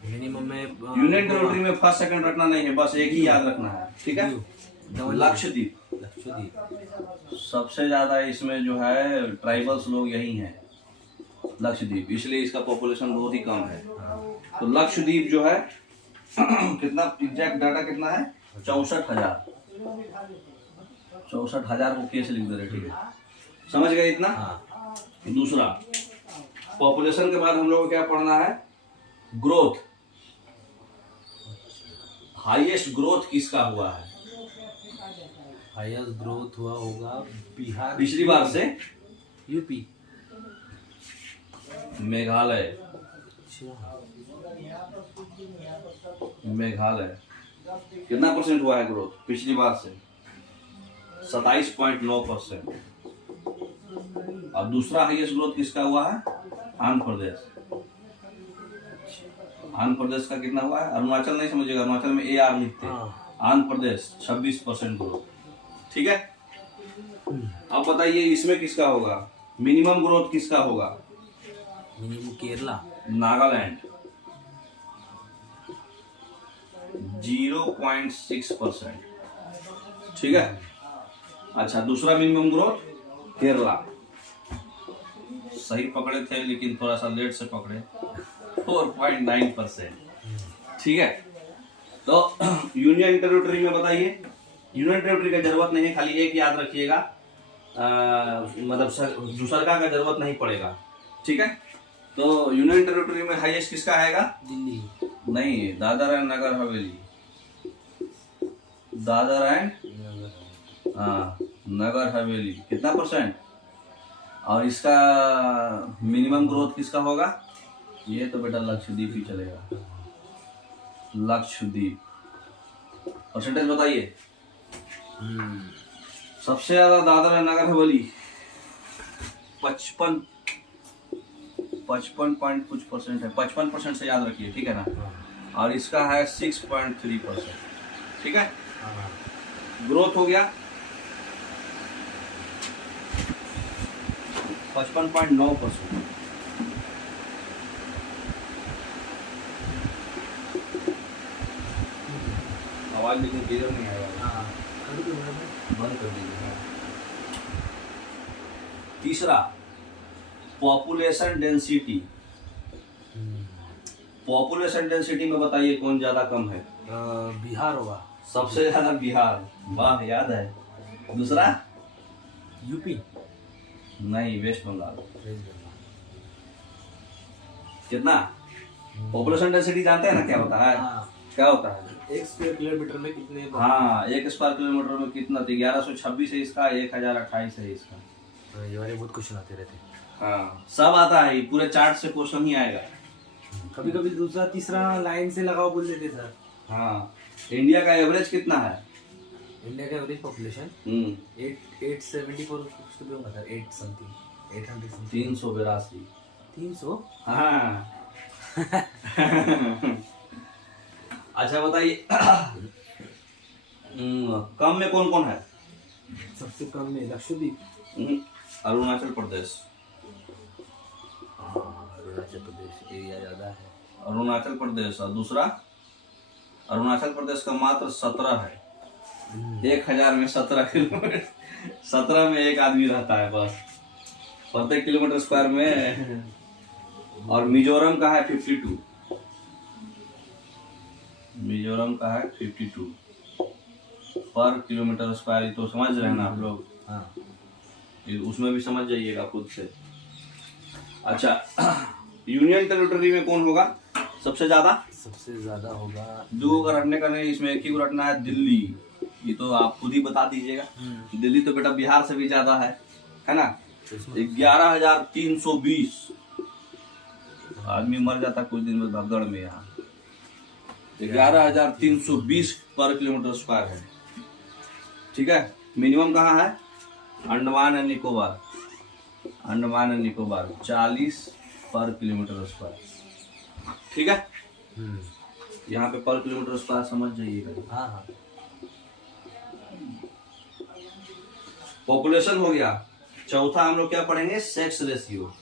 मिनिमम में यूनियन टेरिटरी में फर्स्ट सेकंड रखना नहीं है, बस एक ही याद रखना है। ठीक है, लक्षद्वीप। सबसे ज्यादा इसमें जो है ट्राइबल्स लोग यही हैं, लक्षद्वीप, इसलिए इसका पॉपुलेशन बहुत ही कम है। तो लक्षद्वीप जो है कितना एग्जैक्ट डाटा कितना है? 64,000। 64,000 को कैसे लिख दे रहे? ठीक है, समझ गए इतना? दूसरा, पॉपुलेशन के बाद हम लोग को क्या पढ़ना है? ग्रोथ। हाईएस्ट ग्रोथ किसका हुआ है? हाईएस्ट ग्रोथ हुआ होगा बिहार पिछली बार से। यूपी, मेघालय। मेघालय कितना % हुआ है ग्रोथ पिछली बार से? 27.9%। और दूसरा हाईएस्ट ग्रोथ किसका हुआ है? आंध्र प्रदेश। आंध्र प्रदेश का कितना हुआ है? अरुणाचल नहीं समझिएगा, अरुणाचल में AR लिखते हैं। आंध्र प्रदेश 26% ग्रोथ। ठीक है, अब बताइए इसमें किसका होगा? मिनिमम ग्रोथ किसका होगा? मिनिमम केरला, नागालैंड 0.6%। ठीक है, अच्छा दूसरा मिनिमम ग्रोथ केरला। सही पकड़े थे लेकिन थोड़ा सा लेट से पकड़े, 4.9%। ठीक है, तो यूनियन टेरिटरी में बताइए। यूनियन टेरिटरी का जरूरत नहीं है, खाली एक याद रखिएगा, मतलब दूसरा का जरूरत नहीं पड़ेगा। ठीक है, तो यूनियन टेरिटरी में हाईएस्ट किसका आएगा? दिल्ली नहीं, दादर एंड नगर हवेली। दादर एंड नगर हवेली कितना %? और इसका मिनिमम ग्रोथ किसका होगा? ये तो बेटा लक्षद्वीप ही चलेगा। लक्षद्वीप परसेंटेज बताइए। सबसे ज्यादा दादर एंड नगर हवेली 55 पॉइंट कुछ % है, 55% से याद रखिए। ठीक है ना, और इसका है 6.3%। ठीक है, ग्रोथ हो गया 55.9%। आवाज लेकिन क्लियर नहीं आएगा, बंद कर दीजिए। तीसरा पॉपुलेशन डेंसिटी। पॉपुलेशन डेंसिटी में बताइए कौन ज्यादा कम है? बिहार होगा सबसे ज्यादा बिहार, वाह याद है। दूसरा यूपी, नहीं, वेस्ट बंगाल। कितना पॉपुलेशन डेंसिटी जानते हैं ना क्या होता है? क्या होता है? 1 स्क्वायर किलोमीटर में कितने? हाँ, 1 स्क्वायर किलोमीटर में कितना? 1126 है इसका, 1028 है इसका। ये वाले बहुत क्वेश्चन आते रहते हैं। हाँ, सब आता है, पूरे चार्ट से क्वेश्चन ही आएगा। कभी कभी दूसरा तीसरा लाइन से लगाओ बोल देते सर। हाँ, इंडिया का एवरेज कितना है? इंडिया का एवरेज पॉपुलेशन 874 कुछ तो होगा सर, 8 समथिंग, 800 समथिंग। 382। 300? हाँ। अच्छा बताइए, कम में कौन कौन है? सबसे कम में लक्षद्वीप, अरुणाचल प्रदेश। अरुणाचल प्रदेश एरिया ज्यादा है। अरुणाचल प्रदेश, और दूसरा अरुणाचल प्रदेश का मात्र 17 है। 1000 में 17 किलोमीटर, 17 में एक आदमी रहता है बस प्रत्येक किलोमीटर स्क्वायर में। और मिजोरम का है 52। मिजोरम का है 52 पर किलोमीटर स्क्वायर। तो समझ रहे हैं ना आप लोग? हाँ, उसमें भी समझ जाइएगा खुद से। अच्छा, यूनियन टेरिटरी में कौन होगा सबसे ज्यादा? सबसे ज्यादा होगा, दो का रटने का नहीं, इसमें एक ही को रटना है, दिल्ली। ये तो आप खुद ही बता दीजिएगा। दिल्ली तो बेटा बिहार से भी ज्यादा है ना? 11,320 आदमी मर जाता कुछ दिन में भगदड़ में। यहाँ 11,320 पर किलोमीटर स्क्वायर है। ठीक है, मिनिमम कहाँ है? अंडमान एंड निकोबार। अंडमान एंड निकोबार 40 पर किलोमीटर स्क्वायर। ठीक है, यहाँ पे पर किलोमीटर स्क्वायर समझ जाइएगा। हाँ। पॉपुलेशन हो गया। चौथा हम लोग क्या पढ़ेंगे? Sex ratio.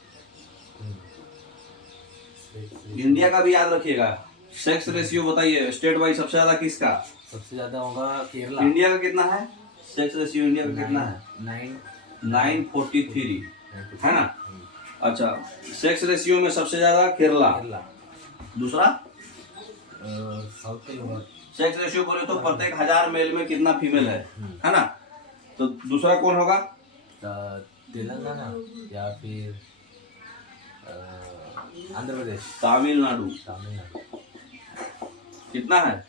इंडिया का भी याद रखिएगा। सेक्स रेशियो बताइए स्टेट वाइज सबसे ज्यादा किसका? सबसे ज्यादा होगा केरला। इंडिया का कितना है सेक्स रेशियो? इंडिया का कितना है? 943 है ना? अच्छा, सेक्स रेशियो में सबसे ज्यादा केरला। दूसरा साउथ का होगा। सेक्स रेशियो बोले तो प्रत्येक 1000 मेल में कितना फीमेल है ना? तो दूसरा कौन होगा? तेलंगाना या फिर आंध्र प्रदेश। तमिलनाडु। कितना है?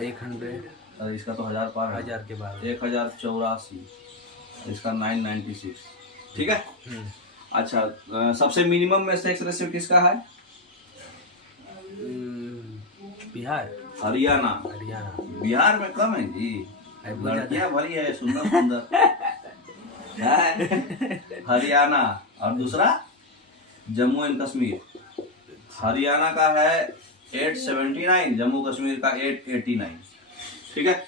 100। अरे इसका तो 1000 पार है। 1000 के बाद 1084। इसका 996। ठीक है। अच्छा, सबसे मिनिमम में सेक्स रेशियो किसका है? बिहार। हरियाणा। हरियाणा। बिहार में कम है जी। लड़कियां भरी है सुंदर सुंदर है। हरियाणा और दूसरा जम्मू एंड कश्मीर। हरियाणा का है 879, जम्मू कश्मीर का 889। ठीक है।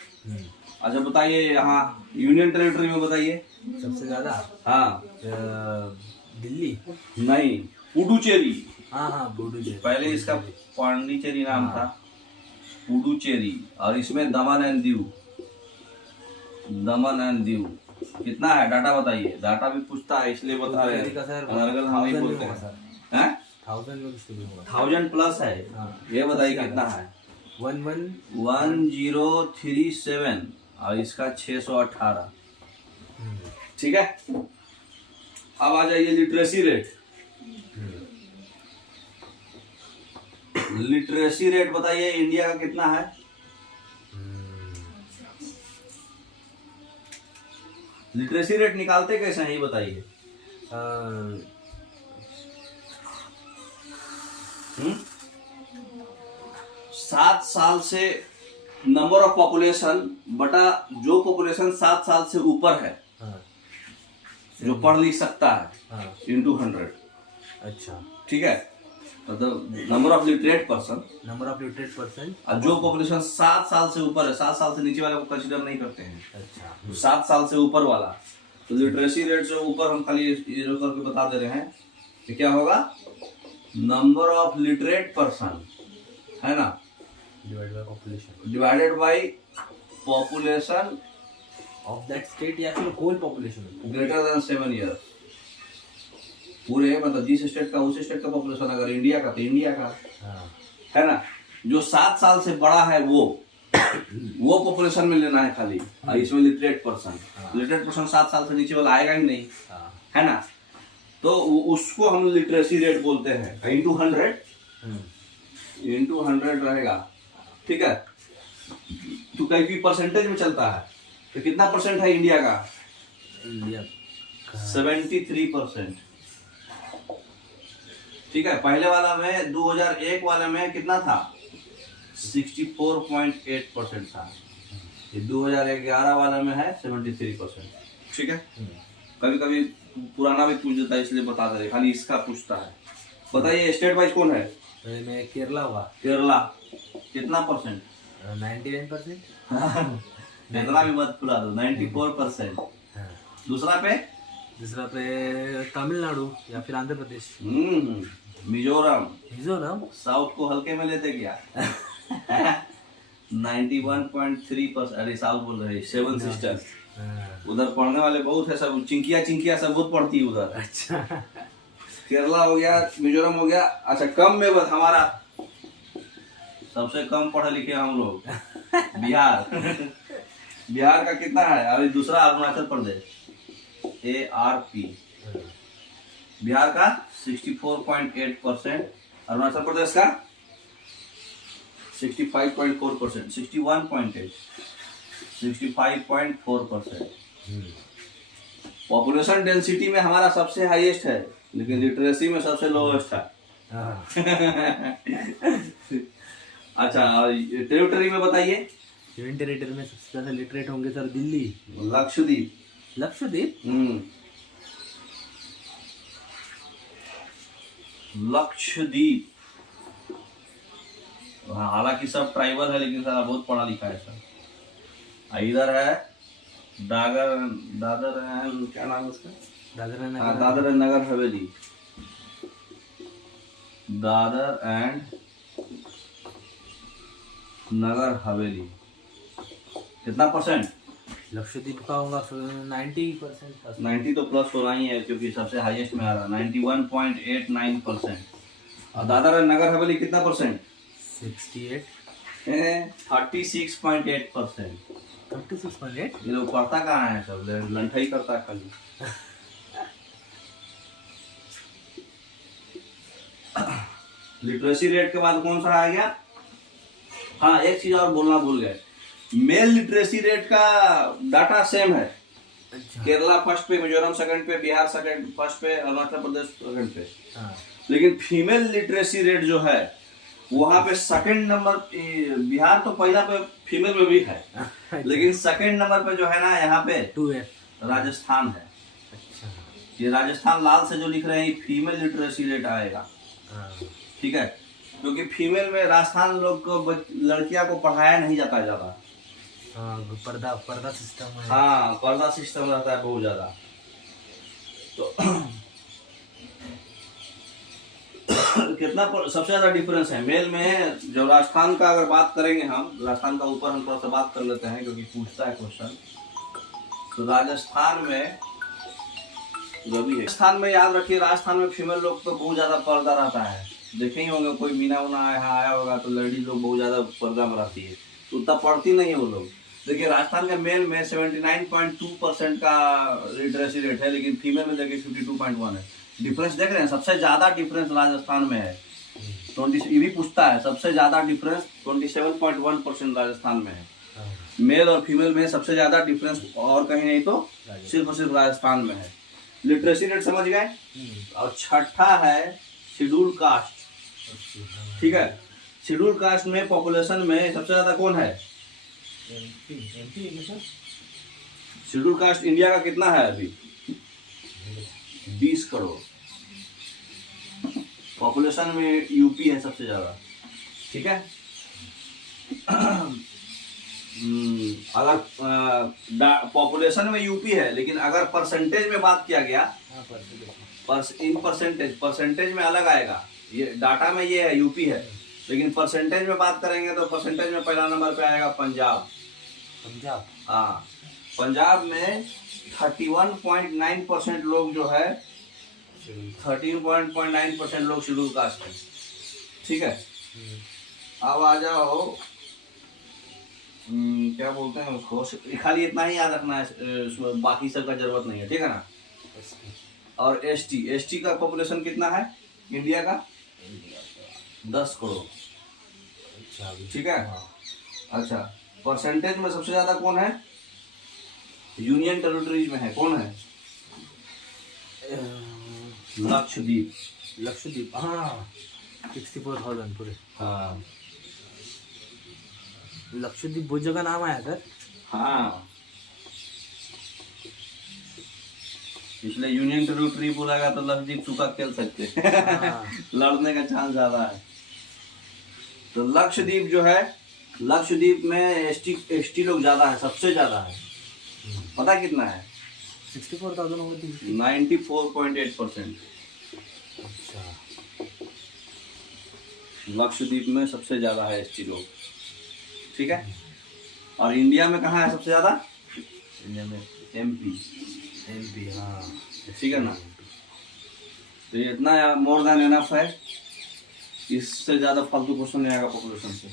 अच्छा बताइए यहाँ यूनियन टेरिटरी में बताइए सबसे ज्यादा। हाँ दिल्ली नहीं, पुडुचेरी। हाँ पुडुचेरी। पहले इसका पांडिचेरी नाम था, पुडुचेरी। और इसमें दमन and Diu. Daman and Diu कितना है डाटा बताइए। डाटा भी पूछता है इसलिए बता रहे हैं, अनर्गल हम ही बोलते हैं। 1000 प्लस है। ये बताइए कितना है। 1037 और इसका 618। ठीक है। अब आ जाइए लिटरेसी रेट। लिटरेसी रेट बताइए इंडिया का कितना है। लिटरेसी रेट निकालते कैसे हैं ये बताइए। 7 साल से नंबर ऑफ पॉपुलेशन बटा जो पॉपुलेशन 7 साल से ऊपर है, जो पढ़ लिख सकता है, इंटू 100। अच्छा ठीक है। मतलब नंबर ऑफ लिटरेट पर्सन, और जो पॉपुलेशन 7 साल से ऊपर है, 7 साल से नीचे वाले को कंसीडर नहीं करते हैं। अच्छा। तो 7 साल से ऊपर वाला, तो लिटरेसी रेट से ऊपर हम खाली ये करके बता दे रहे हैं कि क्या होगा। नंबर ऑफ लिटरेट पर्सन है ना, divided by population of that state या फिर whole population greater than 7 years. पूरे मतलब जिस स्टेट का उस स्टेट का पॉपुलेशन, अगर इंडिया का तो इंडिया का। है ना। जो 7 साल से बड़ा है वो पॉपुलेशन में लेना है खाली। और इसमें लिटरेट पर्सन, लिटरेट पर्सन 7 साल से नीचे वाला आएगा ही नहीं। है ना। तो उसको हम लिटरेसी रेट बोलते हैं। इंटू 100 रहेगा। ठीक है। तो कई परसेंटेज में चलता है, तो कितना परसेंट है इंडिया का। 73%। ठीक है। पहले वाला में 2001 वाले में कितना था, 64.8% था। ये 2011 वाला में है 73%। ठीक है। कभी कभी पुराना भी पूछ देता है इसलिए बता दे रहे, खाली इसका पूछता है। बताइए स्टेट वाइज कौन है। में केरला होगा। केरला कितना परसेंट। 99%। इतना भी मत फुला दो। 94%। दूसरा पे तमिलनाडु या फिर आंध्र प्रदेश। मिजोरम साउथ को हल्के में लेते क्या। 91.3%। अरे साउथ बोल रहे, 7 सिस्टर्स। उधर पढ़ने वाले बहुत है, सब चिंकिया सब बहुत पढ़ती है उधर। अच्छा। केरला हो गया, मिजोरम हो गया। अच्छा कम में बस हमारा सबसे कम पढ़े लिखे हम लोग बिहार। बिहार का कितना है। अभी दूसरा अरुणाचल प्रदेश, ARP। बिहार का 64.8%, अरुणाचल प्रदेश का 65.4%, 61.8, 65.4%। पॉपुलेशन डेंसिटी में हमारा सबसे हाईएस्ट है, लेकिन लिटरेसी में सबसे लोएस्ट है। अच्छा टेरिटरी में बताइए। यूनियन टेरिटरी में सबसे ज्यादा लिटरेट होंगे सर दिल्ली, लक्षद्वीप। लक्षद्वीप। हालांकि सब ट्राइबल है, लेकिन सारा बहुत पढ़ा लिखा है सब। इधर है दादर क्या नाम है उसका, दादर एंड नगर हवेली। दादर एंड नगर हवेली कितना परसेंट। लक्षद्वीप का होगा 90%। 90 तो प्लस होना ही है, क्योंकि सबसे हाईएस्ट में आ रहा है 91.89%। और दादर एंड नगर हवेली कितना परसेंट। 36.8%। 36.8। ये लोग पढ़ता कहाँ है, सब लंठाई करता है खाली। लिटरेसी रेट के बाद कौन सा आ गया। हाँ एक चीज और बोलना भूल गए, मेल लिटरेसी रेट का डाटा सेम है। अच्छा। केरला फर्स्ट पे, मिजोरम सेकंड पे, बिहार फर्स्ट पे, अरुणाचल प्रदेश सेकंड पे। हाँ। लेकिन फीमेल लिटरेसी रेट जो है वहाँ पे सेकंड नंबर बिहार तो पहला पे फीमेल में भी है, लेकिन सेकंड नंबर पे जो है ना यहाँ पे 2F राजस्थान है। अच्छा ये राजस्थान लाल से जो लिख रहे हैं फीमेल लिटरेसी रेट आएगा, हाँ ठीक है, क्योंकि फीमेल में राजस्थान लोग को लड़कियां को पढ़ाया नहीं जाता ज्यादा। हाँ पर्दा पर्दा सिस्टम है। हाँ पर्दा सिस्टम रहता है बहुत ज्यादा। तो सबसे ज्यादा डिफरेंस है मेल में। जो राजस्थान का अगर बात करेंगे हम, राजस्थान का ऊपर हम थोड़ा सा बात कर लेते हैं क्योंकि पूछता है क्वेश्चन। तो राजस्थान में जो भी है, राजस्थान में याद रखिए, राजस्थान में फीमेल लोग तो बहुत ज्यादा पर्दा रहता है। देखे ही होंगे कोई मीना उना यहाँ आया होगा तो लड़की लोग बहुत ज्यादा पर्दा में रहती है, तो उतना पढ़ती नहीं है वो लोग। देखिए राजस्थान के मेल में 79.2% का लिटरेसी रेट है, लेकिन फीमेल में देखिए 52.1 है। डिफरेंस देख रहे हैं, सबसे ज्यादा डिफरेंस राजस्थान में है। 20 ये भी पूछता है, सबसे ज्यादा डिफरेंस 27.1% राजस्थान में है। मेल और फीमेल में सबसे ज्यादा डिफरेंस और कहीं नहीं तो सिर्फ और सिर्फ राजस्थान में है। लिटरेसी रेट समझ गए। और छठा है शेड्यूल कास्ट, ठीक है। शेड्यूल कास्ट में पॉपुलेशन में सबसे ज्यादा कौन है? शेड्यूल कास्ट इंडिया का कितना है अभी? 20 करोड़। पॉपुलेशन में यूपी है सबसे ज्यादा, ठीक है। अगर पॉपुलेशन में यूपी है, लेकिन अगर परसेंटेज में बात किया गया, इन परसेंटेज में अलग आएगा। ये डाटा में ये है यूपी है, लेकिन परसेंटेज में बात करेंगे तो परसेंटेज में पहला नंबर पे आएगा पंजाब। हाँ, पंजाब में 31.9% लोग जो है, 13.9% लोग शेड्यूल कास्ट है, ठीक है। अब आ जाओ, क्या बोलते हैं उसको, खाली इतना ही याद रखना है, बाकी सब का जरूरत नहीं है, ठीक है ना। और एसटी का पॉपुलेशन कितना है इंडिया का? 10 करोड़, ठीक है। अच्छा, परसेंटेज में सबसे ज्यादा कौन है? यूनियन टेरिटरीज में है, कौन है? लक्षद्वीप। हाँ 64,000 पूरे। हाँ लक्षद्वीप बहुत जगह नाम आया सर। हाँ, इसलिए यूनियन टेरिटरी बोलेगा तो लक्षद्वीप चुका खेल सकते हाँ। लड़ने का चांस ज्यादा है। तो लक्षद्वीप जो है, लक्षद्वीप में एसटी लोग ज्यादा है, सबसे ज्यादा है। पता कितना है? 64,000 होगी। 94.8%। अच्छा, लक्षद्वीप में सबसे ज्यादा है एसटी लोग, ठीक है। और इंडिया में कहाँ है सबसे ज्यादा? इंडिया में एमपी। हाँ ठीक है ना। तो ये इतना मोर देन एनफ है, इससे ज्यादा फालतू क्वेश्चन नहीं आएगा पॉपुलेशन से।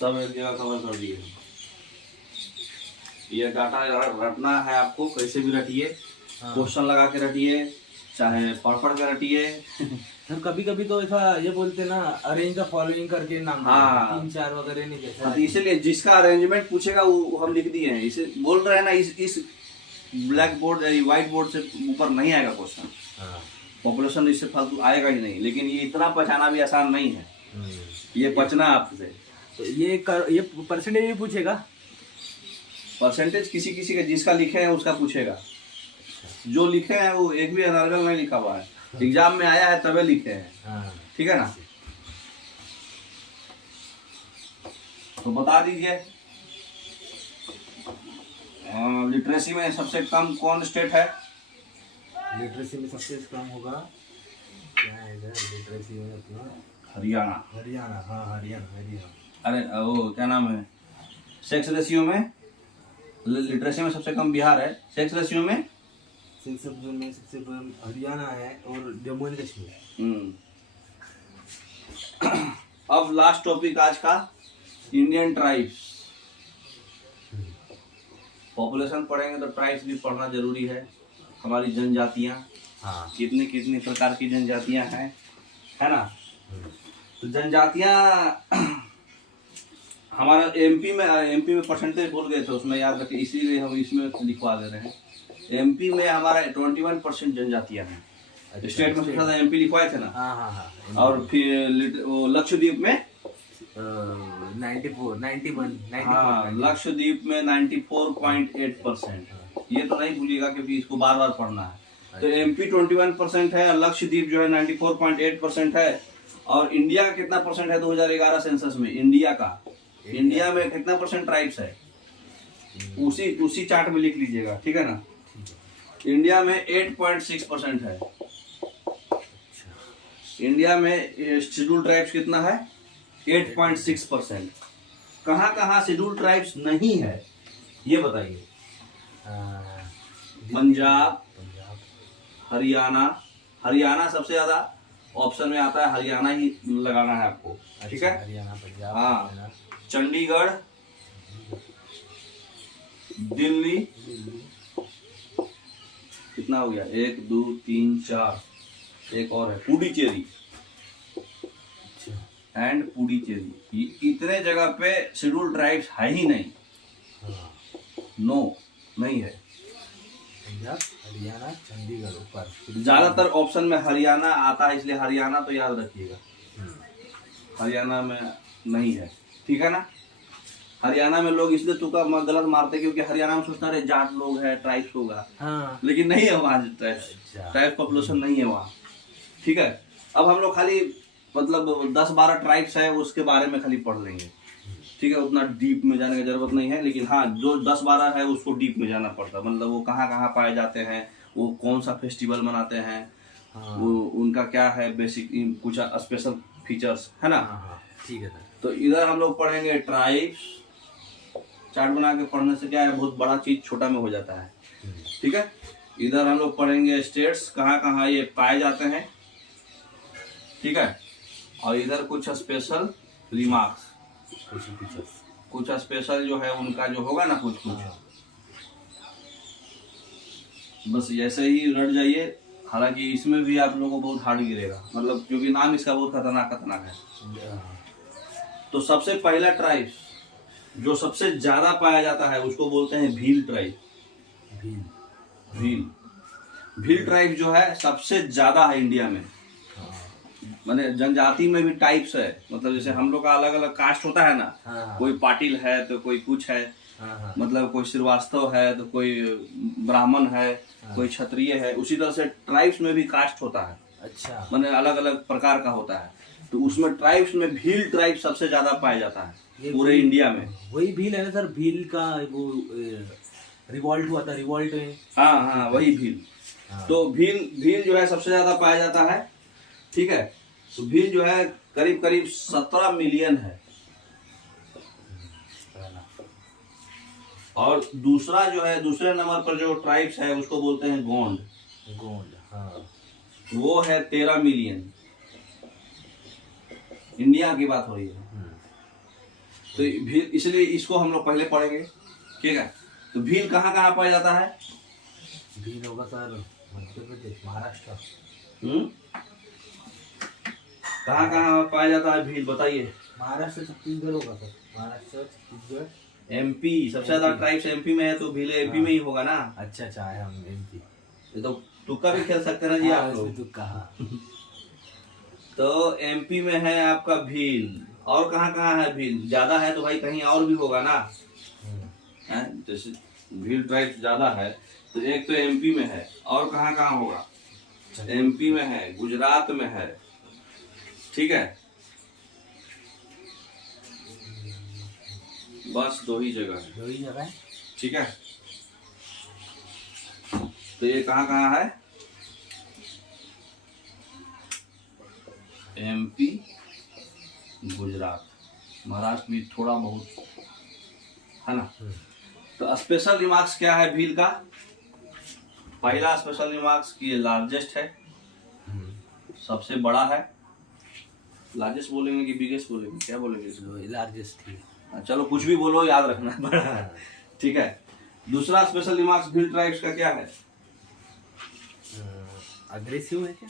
सब एक जगह कवर कर दिए। ये डाटा रटना है आपको, कैसे भी रटिए, क्वेश्चन लगा के रटिए, चाहे पढ़ के रटिए। सर कभी कभी तो ऐसा ये बोलते ना, अरेंज द फॉलोइंग करके नाम, हाँ 3-4 वगैरह नहीं देते। तो इसीलिए जिसका अरेंजमेंट पूछेगा वो हम लिख दिए हैं। इसे बोल रहे हैं ना, इस ब्लैक बोर्ड व्हाइट बोर्ड से ऊपर नहीं आएगा क्वेश्चन। पॉपुलेशन इससे फालतू आएगा ही नहीं, लेकिन ये इतना पहचाना भी आसान नहीं है, ये पचना आपसे। तो ये परसेंटेज भी पूछेगा। परसेंटेज किसी किसी का जिसका लिखे हैं उसका पूछेगा। जो लिखे हैं वो एक भी अनर्गल नहीं लिखा हुआ है, एग्जाम में आया है तभी लिखे हैं, ठीक है ना। तो बता दीजिए, लिटरेसी में सबसे कम कौन स्टेट है? लिटरेसी में सबसे कम होगा, क्या है लिटरेसी में अपना? हरियाणा। हाँ हरियाणा। अरे वो क्या नाम है, सेक्स रेशियो में लिटरेसी में सबसे कम बिहार है, सेक्स रेशियो में सबसे कम हरियाणा है और जम्मू एंड कश्मीर। अब लास्ट टॉपिक आज का, इंडियन ट्राइब्स। पॉपुलेशन पढ़ेंगे तो ट्राइब्स भी पढ़ना जरूरी है। हमारी जनजातियां, हाँ कितनी कितनी प्रकार की जनजातियां हैं, है ना। तो जनजातियां हमारा एमपी में परसेंटेज भूल गए थे, उसमें याद रखें, इसीलिए हम इसमें लिखवा दे रहे हैं। एमपी में हमारा 21% जनजातियां हैं। स्टेट में सबसे ज्यादा एमपी लिखवाए थे ना। हाँ। और फिर लक्षद्वीप में 94, 91, हाँ 94. लक्षद्वीप में 94.8%। ये तो नहीं भूलिएगा क्योंकि इसको बार बार पढ़ना है। तो एमपी 21% है, लक्षद्वीप जो है 94.8% है। और इंडिया का कितना परसेंट है 2011 सेंसस में? इंडिया में कितना परसेंट ट्राइब्स है उसी चार्ट में लिख लीजिएगा, ठीक है ना। इंडिया में 8.6% है। इंडिया में शेड्यूल ट्राइब्स कितना है? 8.6%। कहाँ कहाँ शेड्यूल ट्राइब्स नहीं है ये बताइए। पंजाब, हरियाणा सबसे ज्यादा ऑप्शन में आता है, हरियाणा ही लगाना है आपको, ठीक है। हरियाणा, पंजाब, हाँ, चंडीगढ़, दिल्ली, कितना हो गया? 1 2 3 4, एक और है पुडुचेरी एंड पुडुचेरी। इतने जगह पे शेड्यूल ट्राइब्स है ही नहीं। नो, नहीं है। पंजाब, हरियाणा, चंडीगढ़ ऊपर। ज्यादातर ऑप्शन में हरियाणा आता है, इसलिए हरियाणा तो याद रखिएगा। हरियाणा में नहीं है, ठीक है ना। हरियाणा में लोग इसलिए तुक्का गलत मारते क्योंकि हरियाणा में सोचता है जाट लोग है, ट्राइब्स होगा। हाँ। लेकिन नहीं है वहाँ ट्राइब पॉपुलेशन नहीं है वहाँ, ठीक है। अब हम लोग खाली मतलब 10-12 ट्राइब्स है उसके बारे में खाली पढ़ लेंगे, ठीक है। उतना डीप में जाने की जरूरत नहीं है, लेकिन हाँ जो 10-12 है उसको डीप में जाना पड़ता है। मतलब वो कहाँ कहाँ पाए जाते हैं, वो कौन सा फेस्टिवल मनाते हैं, वो उनका क्या है बेसिक कुछ स्पेशल फीचर्स है ना। ठीक है सर। तो इधर हम लोग पढ़ेंगे ट्राइब्स। चार्ट बना के पढ़ने से क्या है, बहुत बड़ा चीज छोटा में हो जाता है, ठीक है। इधर हम लोग पढ़ेंगे स्टेट्स, कहाँ कहाँ ये पाए जाते हैं, ठीक है। और इधर कुछ स्पेशल रिमार्क्स, कुछ स्पेशल जो है उनका जो होगा ना कुछ बस ऐसे ही रट जाइए। हालांकि इसमें भी आप लोगों को बहुत हार्ड गिरेगा, मतलब क्योंकि नाम इसका बहुत खतरनाक है। तो सबसे पहला ट्राइब जो सबसे ज्यादा पाया जाता है उसको बोलते हैं भील ट्राइब। भील ट्राइब जो है सबसे ज्यादा है इंडिया में। माने जनजाति में भी टाइप्स है, मतलब जैसे हम लोग का अलग अलग कास्ट होता है ना। कोई पाटिल है तो कोई कुछ है, मतलब कोई श्रीवास्तव है तो कोई ब्राह्मण है, कोई क्षत्रिय है। उसी तरह से ट्राइब्स में भी कास्ट होता है। अच्छा। माने अलग अलग प्रकार का होता है। तो उसमें ट्राइब्स में भील ट्राइब सबसे ज्यादा पाया जाता है पूरे इंडिया में। वही भील है ना सर, भील का वो रिवॉल्ट हुआ था, रिवॉल्ट में। हाँ वही भील। तो भील जो है सबसे ज्यादा पाया जाता है, ठीक है। तो भील जो है करीब करीब 17 मिलियन है। और दूसरा जो है, दूसरे नंबर पर जो ट्राइब्स है उसको बोलते हैं गोंड। वो है 13 मिलियन। इंडिया की बात हो रही है। तो भील, इसलिए इसको हम लोग पहले पढ़ेंगे, ठीक है। तो भील कहाँ कहाँ पाया जाता है? भील होगा सर मध्य प्रदेश, महाराष्ट्र। कहाँ कहाँ पाया जाता है भील बताइए। महाराष्ट्र, छत्तीसगढ़ होगा सर। महाराष्ट्र, छत्तीसगढ़, एमपी। सबसे ज्यादा ट्राइब्स एमपी में है तो भील एमपी में ही होगा ना। अच्छा है, हम एमपी। ये तो तुक्का भी खेल सकते हैं ना जी आप लोग। तुक्का। तो एमपी में है आपका भील। और कहाँ कहाँ है भील? ज्यादा है तो भाई कहीं और भी होगा ना। जैसे भील ट्राइब ज्यादा है तो एक तो एमपी में है, और कहाँ कहाँ होगा? एमपी में है, गुजरात में है, ठीक है। बस दो ही जगह है, ठीक है। तो ये कहाँ कहाँ है? एमपी, गुजरात, महाराष्ट्र भी थोड़ा बहुत है ना। तो स्पेशल रिमार्क्स क्या है भील का? पहला स्पेशल रिमार्क्स कि ये लार्जेस्ट है, सबसे बड़ा है। लार्जेस्ट बोलेंगे कि बिगेस्ट बोलेंगे, क्या बोलेंगे? लार्जेस्ट ही। चलो कुछ भी बोलो, याद रखना बड़ा, ठीक है। दूसरा स्पेशल रिमार्क्स भील ट्राइब्स का क्या है? अग्रेसिव है क्या?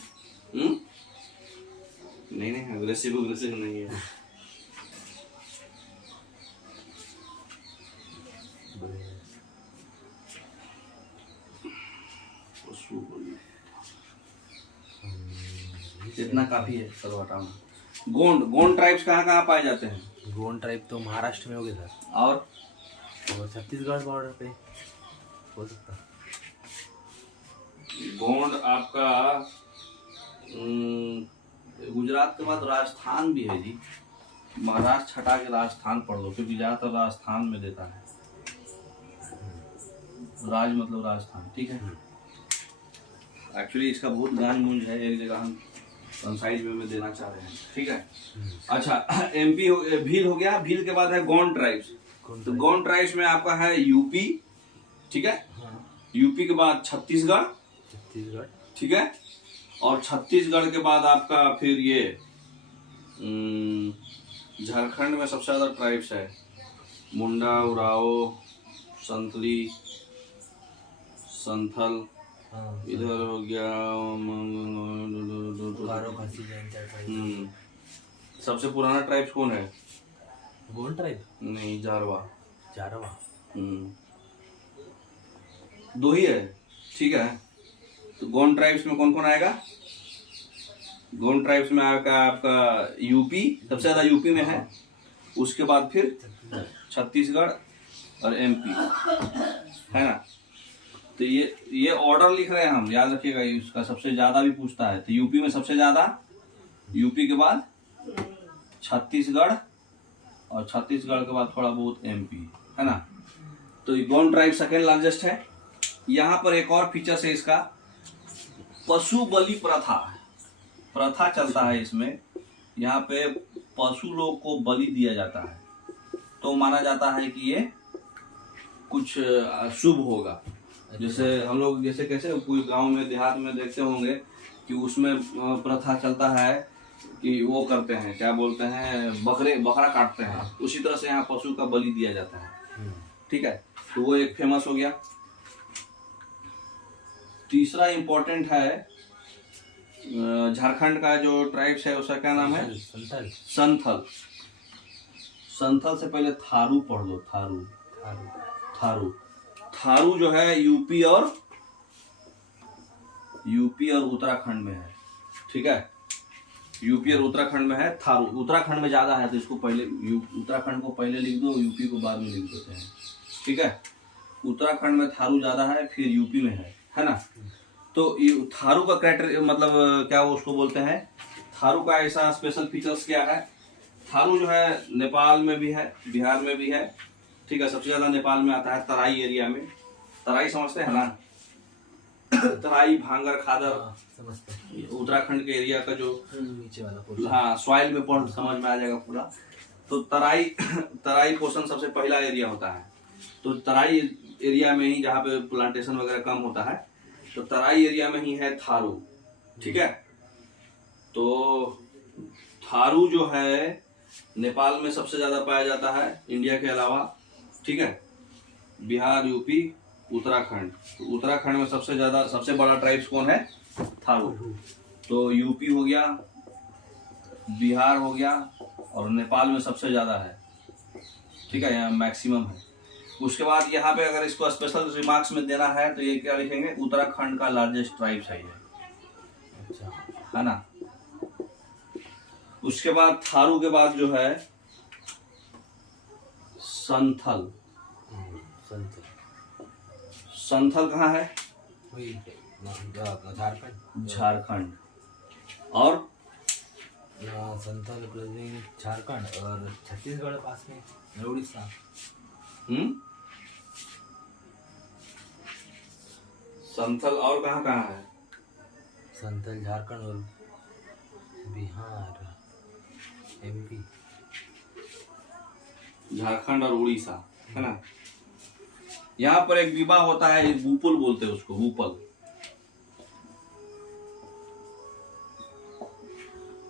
नहीं अग्रेसिव नहीं है। इतना काफी है, चलो हटाना। गोंड ट्राइब्स कहाँ कहाँ पाए जाते हैं? गोंड ट्राइब तो महाराष्ट्र में हो गया सर, और छत्तीसगढ़ बॉर्डर पे हो सकता। गोंड आपका गुजरात के बाद राजस्थान भी है जी। महाराष्ट्र हटा के राजस्थान पढ़ लो, क्योंकि ज्यादातर राजस्थान में देता है। राज मतलब राजस्थान, ठीक है। एक्चुअली इसका बहुत गांज मुंज है, एक जगह हम कंसाइज में देना चाह रहे हैं, ठीक है। अच्छा, एमपी हो, भील हो गया। भील के बाद है गोंड ट्राइब्स। तो गोंड ट्राइब्स में आपका है यूपी, ठीक है। यूपी के बाद छत्तीसगढ़, ठीक है। और छत्तीसगढ़ के बाद आपका फिर ये झारखंड में सबसे ज्यादा ट्राइब्स है, मुंडा, उराओ, संतली, संथल, इधर हो गया सबसे पुराना ट्राइब्स कौन है? गोंड ट्राइब नहीं, जारवा। जारवा, दो ही है, ठीक है। तो गोंड ट्राइब्स में कौन कौन आएगा? गोंड ट्राइब्स में आएगा आपका यूपी, सबसे ज्यादा यूपी में है। उसके बाद फिर छत्तीसगढ़ और एमपी, है ना। तो ये ऑर्डर लिख रहे हैं हम, याद रखिएगा। इसका सबसे ज्यादा भी पूछता है, तो यूपी में सबसे ज्यादा, यूपी के बाद छत्तीसगढ़, और छत्तीसगढ़ के बाद थोड़ा बहुत एमपी, है ना। तो गोंड ट्राइब सेकेंड लार्जेस्ट है। यहाँ पर एक और फीचर है इसका, पशु बलि प्रथा चलता है इसमें। यहाँ पे पशु लोग को बलि दिया जाता है, तो माना जाता है कि ये कुछ शुभ होगा। जैसे हम लोग जैसे कैसे कोई गांव में देहात में देखते होंगे कि उसमें प्रथा चलता है कि वो करते हैं, क्या बोलते हैं, बकरा काटते हैं। उसी तरह से यहाँ पशु का बलि दिया जाता है, ठीक है। तो वो एक फेमस हो गया। तीसरा इम्पोर्टेंट है, झारखंड का जो ट्राइब्स है उसका क्या नाम है? संथल। संथल से पहले थारू पढ़ लो, थारू जो है यूपी और उत्तराखंड में है, ठीक है। यूपी और उत्तराखंड में है थारू। उत्तराखंड में ज्यादा है, तो इसको पहले उत्तराखंड को पहले लिख दो, यूपी को बाद में लिख देते हैं, ठीक है। उत्तराखंड में थारू ज्यादा है, फिर यूपी में है ना। तो ये थारू का क्राइटेरिया मतलब क्या वो उसको बोलते हैं, थारू का ऐसा स्पेशल फीचर्स क्या है? थारू जो है नेपाल में भी है, बिहार में भी है, ठीक है। सबसे ज्यादा नेपाल में आता है, तराई एरिया में। तराई समझते हैं ना? तराई, भांगर, खादर, उत्तराखंड के एरिया का जो नीचे वाला, हाँ, सॉइल में पढ़ समझ में आ जाएगा पूरा। तो तराई पोर्शन सबसे पहला एरिया होता है। तो तराई एरिया में ही, जहाँ पे प्लांटेशन वगैरह कम होता है, तो तराई एरिया में ही है थारू, ठीक है। तो थारू जो है नेपाल में सबसे ज्यादा पाया जाता है, इंडिया के अलावा, ठीक है। बिहार, यूपी, उत्तराखंड। तो उत्तराखंड में सबसे बड़ा ट्राइब्स कौन है? थारू। तो यूपी हो गया, बिहार हो गया, और नेपाल में सबसे ज्यादा है, ठीक है, यहाँ मैक्सिमम है। उसके बाद यहाँ पे अगर इसको स्पेशल रिमार्क्स में देना है तो ये क्या लिखेंगे? उत्तराखंड का लार्जेस्ट ट्राइब्स है ये, अच्छा, है ना। उसके बाद थारू के बाद जो है संथल। संथल कहाँ है? झारखंड। और संथल झारखंड और छत्तीसगढ़ पास में, उड़ीसा। संथल और कहाँ है? संथल झारखंड और बिहार, एमपी, झारखंड और उड़ीसा, है ना। यहाँ पर एक विवाह होता है, वूपल बोलते हैं उसको, वूपल।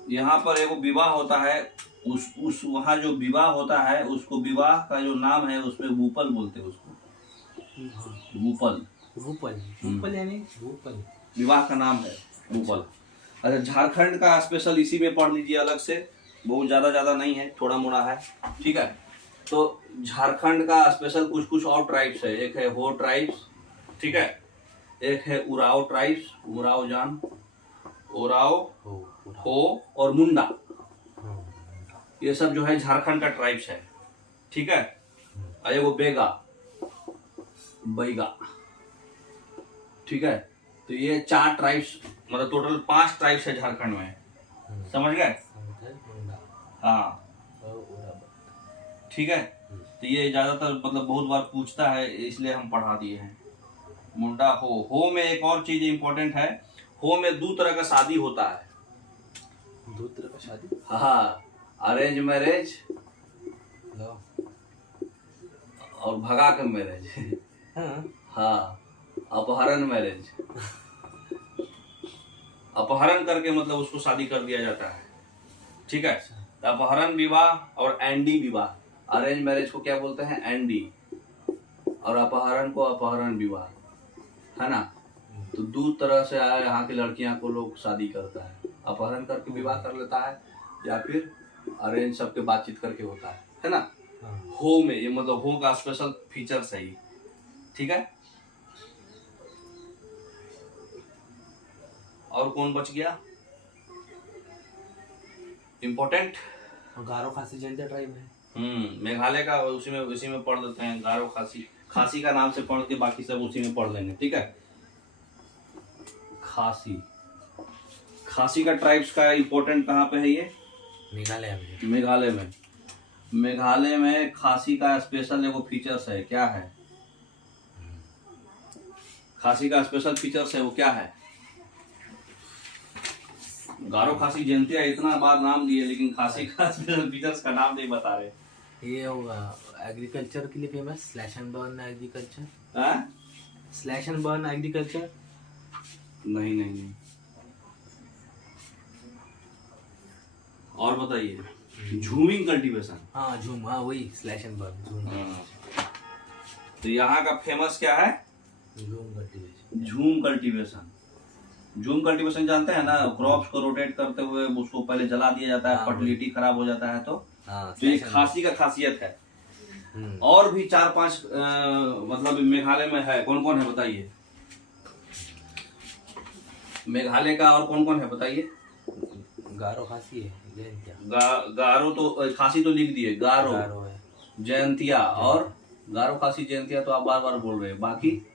यहाँ पर एक विवाह होता है, उस वहाँ जो विवाह होता है उसको, विवाह का जो नाम है उसमें वूपल बोलते हैं उसको, वूपल। वूपल यानी वूपल, विवाह का नाम है वूपल। अच्छा, झारखंड का स्पेशल इसी में पढ़ लीजिए अलग से, बहुत ज्यादा नहीं है, थोड़ा मोड़ा है, ठीक है। तो झारखंड का स्पेशल कुछ और ट्राइब्स है। एक है हो ट्राइब्स, ठीक है। एक है उराव ट्राइब्स, उराव जान, उराव, हो और मुंडा, ये सब जो है झारखंड का ट्राइब्स है, ठीक है। और ये वो बेगा, बैगा, ठीक है। तो ये 4 ट्राइब्स, मतलब टोटल 5 ट्राइब्स है झारखंड में, समझ गए। हाँ ठीक है। तो ये ज्यादातर मतलब बहुत बार पूछता है, इसलिए हम पढ़ा दिए हैं। मुंडा हो में एक और चीज इंपॉर्टेंट है, हो में 2 तरह का शादी होता है। 2 तरह का शादी? हाँ, अरेंज मैरिज और भगा के मैरिज। हाँ, अपहरण मैरिज। अपहरण करके मतलब उसको शादी कर दिया जाता है, ठीक है। तो अपहरण विवाह और एनडी विवाह, अरेंज मैरिज को क्या बोलते हैं, एनडी, और अपहरण को अपहरण विवाह, है ना। तो 2 तरह से यहाँ की लड़कियां को लोग शादी करता है, अपहरण करके विवाह कर लेता है या फिर अरेंज सबके बातचीत करके होता है ना। हो में ये मतलब हो का स्पेशल फीचर्स है ये, ठीक है। और कौन बच गया इम्पोर्टेंट? गारो खासी जयंतिया ट्राइब है। मेघालय का उसी में पढ़ देते हैं। गारो खासी, खासी का नाम से पढ़ के बाकी सब उसी में पढ़ लेंगे, ठीक है। खासी का ट्राइब्स का इम्पोर्टेंट कहाँ पे है ये? मेघालय में खासी का स्पेशल एगो फीचर्स है, क्या है? खासी का स्पेशल फीचर्स है वो क्या है? गारो खासी जयंतिया इतना बार नाम लिए, लेकिन खासी का स्पेशल फीचर्स का नाम नहीं बता रहे। ये होगा एग्रीकल्चर के लिए famous, slash and burn agriculture. Slash and burn agriculture? नहीं। और बताइए। झूमिंग कल्टीवेशन। हाँ झूम, हाँ वही स्लैश एंड बर्न झूम। तो यहाँ का फेमस क्या है? झूम कल्टीवेशन। झूम कल्टीवेशन जानते हैं ना, क्रॉप्स को रोटेट करते हुए उसको पहले जला दिया जाता है, फर्टिलिटी खराब हो जाता है। तो ये खासी का खासियत है। और भी 4-5 मतलब मेघालय में है। कौन कौन है बताइए? मेघालय का और कौन कौन है बताइए? गारो खासी है, जयंतिया। गारो तो खासी तो लिख दिए, गारो है, जयंतिया और गारो खासी जयंतिया तो आप बार बार बोल रहे हैं। बाकी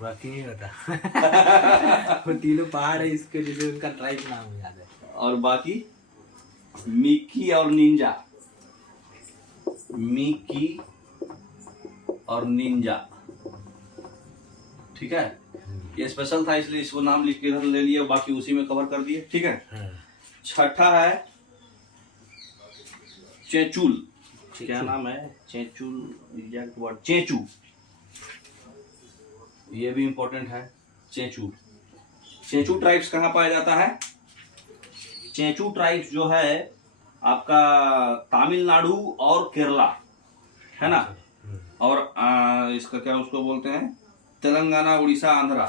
नहीं होता। वो तीनों पहाड़ है, इसके लिए उनका ट्राइब नाम याद है। और बाकी मिकी और निंजा, मिकी और निंजा, ठीक है। ये स्पेशल था इसलिए इसको नाम लिख के इधर ले लिए, बाकी उसी में कवर कर दिए, ठीक है। छठा है चेचुल। क्या नाम है? चेचुल, एग्जैक्ट वर्ड चेचू। ये भी इंपॉर्टेंट है। चेचू ट्राइब्स कहाँ पाया जाता है? चेचू ट्राइब्स जो है आपका तमिलनाडु और केरला, है ना। और इसका क्या उसको बोलते हैं, तेलंगाना, उड़ीसा, आंध्रा।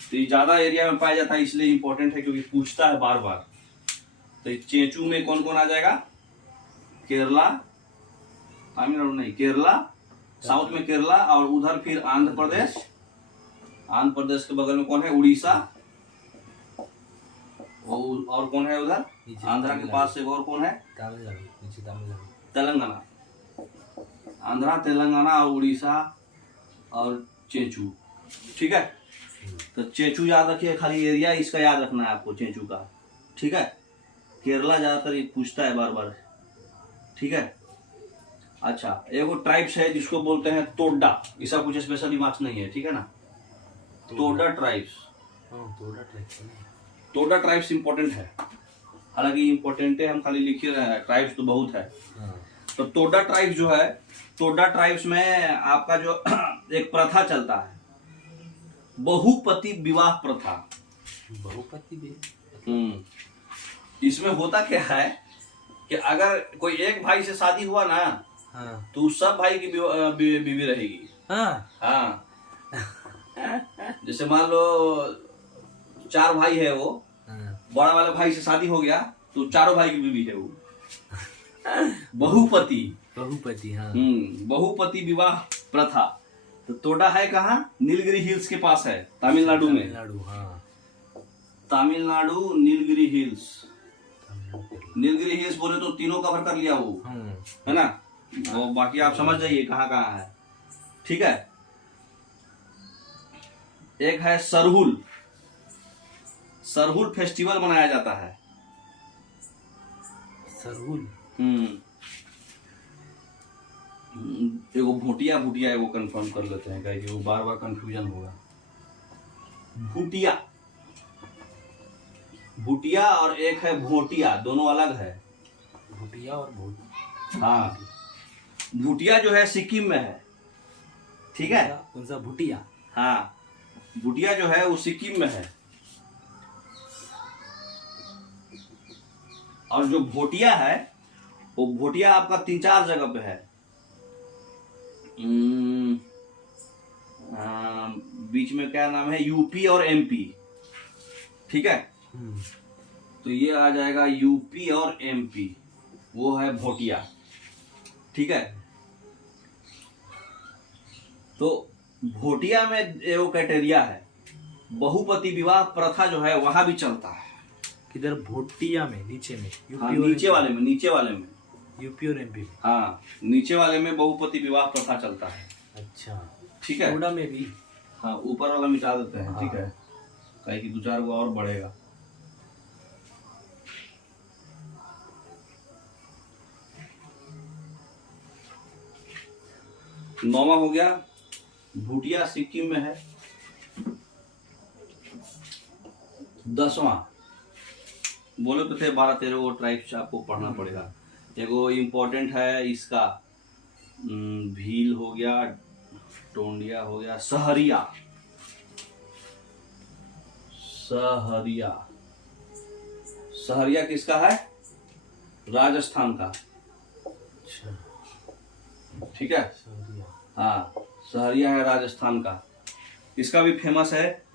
तो ये ज्यादा एरिया में पाया जाता है, इसलिए इंपॉर्टेंट है क्योंकि पूछता है बार बार। तो चेचू में कौन कौन आ जाएगा? केरला, तमिलनाडु नहीं, केरला, साउथ में केरला, और उधर फिर आंध्र प्रदेश। आंध्र प्रदेश के बगल में कौन है? उड़ीसा। और कौन है उधर? आंध्रा के पास से और कौन है? तेलंगाना। आंध्रा, तेलंगाना और उड़ीसा और चेचू, ठीक है। तो चेचू याद रखिए, खाली एरिया इसका याद रखना है आपको, चेचू का, ठीक है। केरला ज्यादातर ये पूछता है बार बार, ठीक है। अच्छा, एगो ट्राइब्स है जिसको बोलते हैं तोड्डा। इसका कुछ स्पेशल मार्क्स नहीं है, ठीक है ना। Todda tribes, Todda tribes important है। हालांकि इंपॉर्टेंट है, हम खाली लिख ही रहे हैं, ट्राइब्स तो बहुत है। तो तोड्डा ट्राइब्स जो है, तोड्डा ट्राइब्स में आपका जो एक प्रथा चलता है, बहुपति विवाह प्रथा। इसमें होता क्या है कि अगर कोई एक भाई से शादी हुआ ना, तो सब भाई की बीवी रहेगी। हाँ। जैसे मान लो 4 भाई है, वो बड़ा वाले भाई से शादी हो गया तो चारों भाई की बीवी है वो। बहुपति, हाँ। बहुपति विवाह प्रथा। तो तोडा है कहाँ? नीलगिरी हिल्स के पास है, तमिलनाडु में। तमिलनाडु नीलगिरी हिल्स, नीलगिरी हिल्स बोले तो तीनों कवर कर लिया वो, है ना। और बाकी आप समझ जाइए कहाँ कहाँ है, ठीक है। एक है सरहुल, सरहुल फेस्टिवल मनाया जाता है। सरहुल, एगो भूटिया, भूटिया एगो कंफर्म कर लेते हैं, कहीं वो बार बार कंफ्यूजन होगा। भूटिया, भूटिया और एक है भोटिया, दोनों अलग है। भूटिया और भूट, हाँ, भूटिया जो है सिक्किम में है, ठीक है। कौन सा भूटिया? हाँ, भूटिया जो है वो सिक्किम में है, और जो भोटिया है वो भोटिया आपका 3-4 जगह पे है। बीच में क्या नाम है, यूपी और एमपी, ठीक है। तो ये आ जाएगा यूपी और एमपी, वो है भोटिया, ठीक है। तो भोटिया में एगो क्राइटेरिया है, बहुपति विवाह प्रथा जो है वहां भी चलता है। किधर? भोटिया में, नीचे में? हाँ, नीचे वाले में, नीचे वाले में, यूपी और एमपी में। हाँ, नीचे वाले में बहुपति विवाह प्रथा चलता है। अच्छा, ठीक है। टोडा में भी? हाँ, ऊपर वाला मिटा देते हैं, ठीक है, कहीं की 2-4 गो और बढ़ेगा। नौवां हो गया भूटिया, सिक्किम में है। 10वां बोले तो थे 12-13 गो ट्राइब्स आपको पढ़ना पड़ेगा। एगो इम्पोर्टेंट है इसका, भील हो गया, टोंडिया हो गया, सहरिया, सहरिया, सहरिया किसका है? राजस्थान का, अच्छा, ठीक है। हाँ, सहरिया है राजस्थान का। इसका भी फेमस है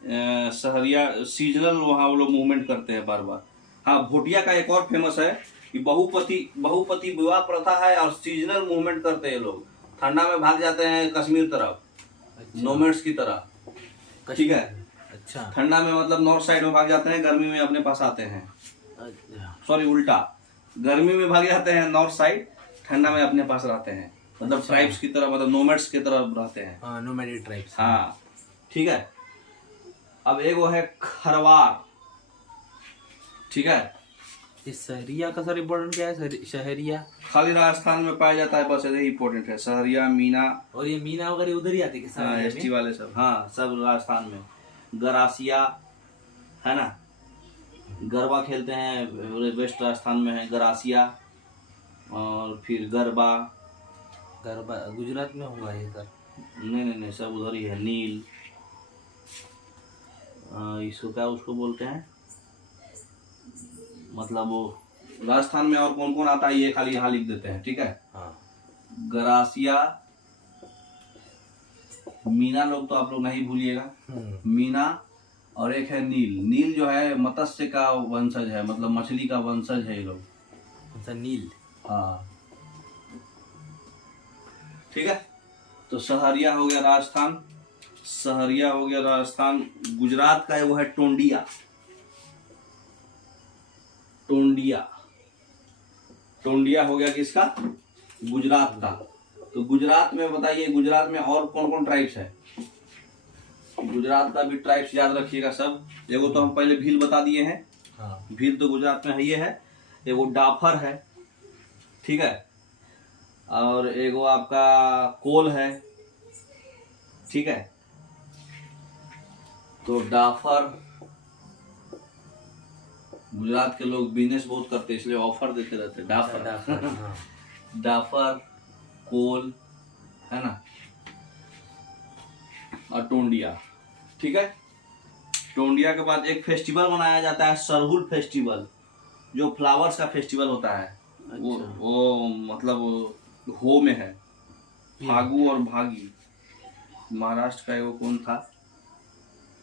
सहरिया, सीजनल वहाँ वो लोग मूवमेंट करते हैं बार बार। हाँ, भोटिया का एक और फेमस है कि बहुपति विवाह प्रथा है और सीजनल मूवमेंट करते हैं लोग। ठंडा में भाग जाते हैं कश्मीर तरफ, अच्छा, नोमैड्स की तरह, ठीक है। अच्छा, ठंडा में मतलब नॉर्थ साइड में भाग जाते हैं, गर्मी में अपने पास आते हैं। अच्छा, सॉरी, उल्टा, गर्मी में भाग जाते हैं नॉर्थ साइड, ठंडा में अपने पास रहते हैं, मतलब ट्राइब्स की तरह, मतलब नोमैड्स की तरह रहते हैं। हाँ, नोमैडिक ट्राइब्स। हाँ, ठीक है। अब एक वो है खरवार, ठीक है। ये सहरिया का सर इम्पोर्टेंट क्या है? शहरिया खाली राजस्थान में पाया जाता है, बस यही इम्पोर्टेंट है। सहरिया, मीना, और ये मीना वगैरह उधर ही आते हैं? हाँ, एसटी वाले सब, हाँ, सब राजस्थान में। गरासिया है ना, गरबा खेलते हैं, वेस्ट राजस्थान में है गरासिया। और फिर गरबा, गरबा गुजरात में होगा ये सर? नहीं, सब उधर ही है। नील, इसको क्या उसको बोलते हैं, मतलब वो राजस्थान में और कौन कौन आता है ये खाली यहाँ लिख देते हैं, ठीक है। हाँ, गरासिया, मीना लोग तो आप लोग नहीं भूलिएगा, मीना। और एक है नील, नील जो है मत्स्य का वंशज है, मतलब मछली का वंशज है ये लोग। कौन सा? नील, हाँ, ठीक है। तो सहरिया हो गया राजस्थान, सहरिया हो गया राजस्थान। गुजरात का वो है टोंडिया, टोंडिया, टोंडिया हो गया किसका? गुजरात का। तो गुजरात में बताइए, गुजरात में और कौन कौन ट्राइब्स है? गुजरात का भी ट्राइब्स याद रखिएगा सब। एगो तो हम पहले भील बता दिए हैं, हाँ, भील तो गुजरात में है, ये है। एगो डाफर है, ठीक है। और एगो आपका कोल है, ठीक है। तो डाफर, गुजरात के लोग बिजनेस बहुत करते हैं इसलिए ऑफर देते रहते हैं। डाफर, हाँ। डाफर, कोल, है ना, और टोंडिया, ठीक है। टोंडिया के बाद एक फेस्टिवल मनाया जाता है, सरहुल फेस्टिवल, जो फ्लावर्स का फेस्टिवल होता है। अच्छा। वो मतलब हो में है, फागु और भागी। महाराष्ट्र का एगो कौन था,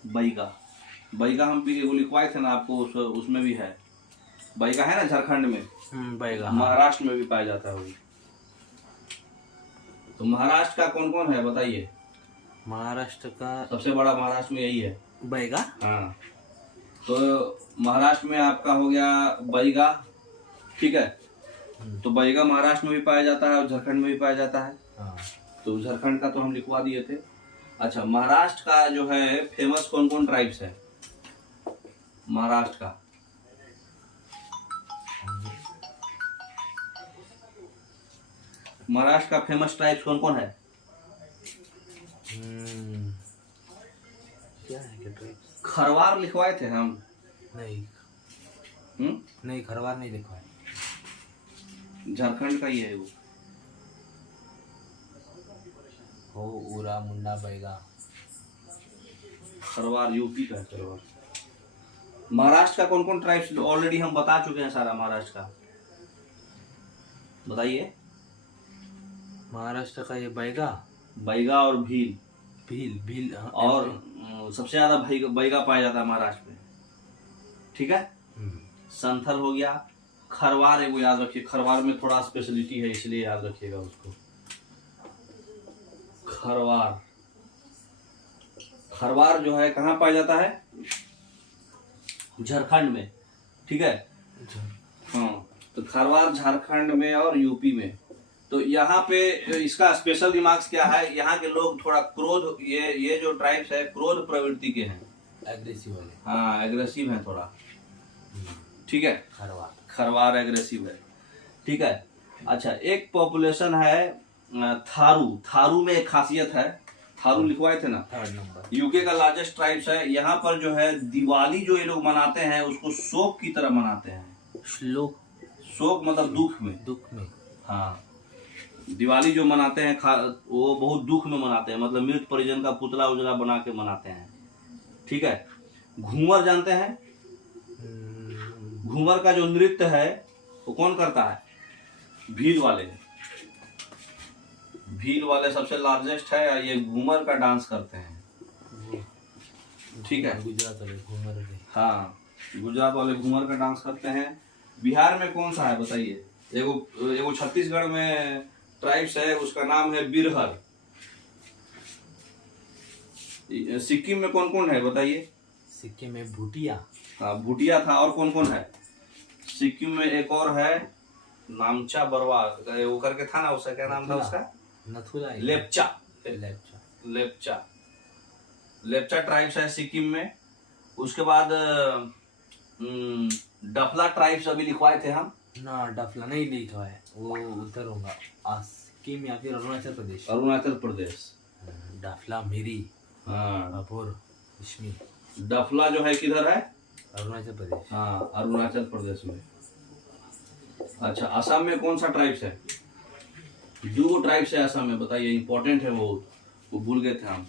बैगा, बैगा हम भी एगो लिखवाए थे ना आपको, उसमें भी है। बैगा है ना झारखंड में, बैगा महाराष्ट्र में भी पाया जाता है वो। तो महाराष्ट्र का कौन कौन है बताइए? महाराष्ट्र का सबसे बड़ा महाराष्ट्र में यही है, बैगा। हाँ। तो महाराष्ट्र में आपका हो गया बैगा, ठीक है। तो बैगा महाराष्ट्र में भी पाया जाता है और झारखंड में भी पाया जाता है। हाँ। तो झारखंड का तो हम लिखवा दिए थे। अच्छा, महाराष्ट्र का जो है फेमस कौन कौन ट्राइब्स है महाराष्ट्र का? महाराष्ट्र का फेमस ट्राइब्स कौन कौन है? क्या है क्या ट्राइब्स? खरवार लिखवाए थे हम। नहीं नहीं, खरवार नहीं लिखा है। झारखंड का ही है वो। हो, उरा, मुंडा, बैगा। खरवार यूपी का है खरवार। महाराष्ट्र का कौन कौन ट्राइब्स ऑलरेडी हम बता चुके हैं सारा महाराष्ट्र का, बताइए। महाराष्ट्र का ये बैगा, बैगा और भील। भील और सबसे ज्यादा बैगा पाया जाता है महाराष्ट्र में, ठीक है। संथल हो गया। खरवार एगो याद रखिए, खरवार में थोड़ा स्पेशलिटी है इसलिए याद रखिएगा उसको। खरवार, खरवार जो है कहाँ पाया जाता है? झारखंड में, ठीक है। हाँ, तो खरवार झारखंड में और यूपी में। तो यहाँ पे इसका स्पेशल रिमार्क्स क्या है, यहाँ के लोग थोड़ा क्रोध, ये जो ट्राइब्स है क्रोध प्रवृत्ति के हैं, एग्रेसिव वाले। हाँ, एग्रेसिव है थोड़ा, ठीक है। खरवार एग्रेसिव है, ठीक है। अच्छा, एक पॉपुलेशन है थारू। थारू में एक खासियत है, थारू लिखवाए थे ना, 3rd नंबर। यूके का लार्जेस्ट ट्राइब्स है। यहाँ पर जो है दिवाली जो ये लोग मनाते हैं उसको शोक की तरह मनाते हैं। शोक मतलब दुख में। हाँ, दिवाली जो मनाते हैं वो बहुत दुख में मनाते हैं, मतलब मृत परिजन का पुतला उजला बना के मनाते हैं, ठीक है। घूमर जानते हैं? घूमर का जो नृत्य है वो कौन करता है? भील वाले। भील वाले सबसे लार्जेस्ट है, ये घूमर का डांस करते हैं, ठीक है। गुजरात वाले घूमर। हाँ, गुजरात वाले घूमर का डांस करते हैं। बिहार में कौन सा है बताइए? एगो छत्तीसगढ़ में ट्राइब्स है, उसका नाम है बिरहर। सिक्किम में कौन कौन है बताइए? सिक्किम में भूटिया। हाँ, भूटिया था। और कौन कौन है? सिक्किम में एक और है, नामचा बरवा वो करके था ना, उसका क्या नाम था उसका? नथुला। लेप्चा। लेप्चा ट्राइब्स है सिक्किम में। उसके बाद डफला ट्राइब्स अभी लिखवाए थे हम ना। डफला नहीं लिखा है, वो उधर होगा सिक्किम या फिर अरुणाचल प्रदेश। अरुणाचल प्रदेश। डफला मेरी। हाँ, इसमें डफला जो है किधर है? अरुणाचल प्रदेश। हाँ, अरुणाचल प्रदेश में। अच्छा, असम में कौन सा ट्राइब्स है? 2 ट्राइब्स है असम में, बताइए। इंपॉर्टेंट है वो भूल गए थे हम।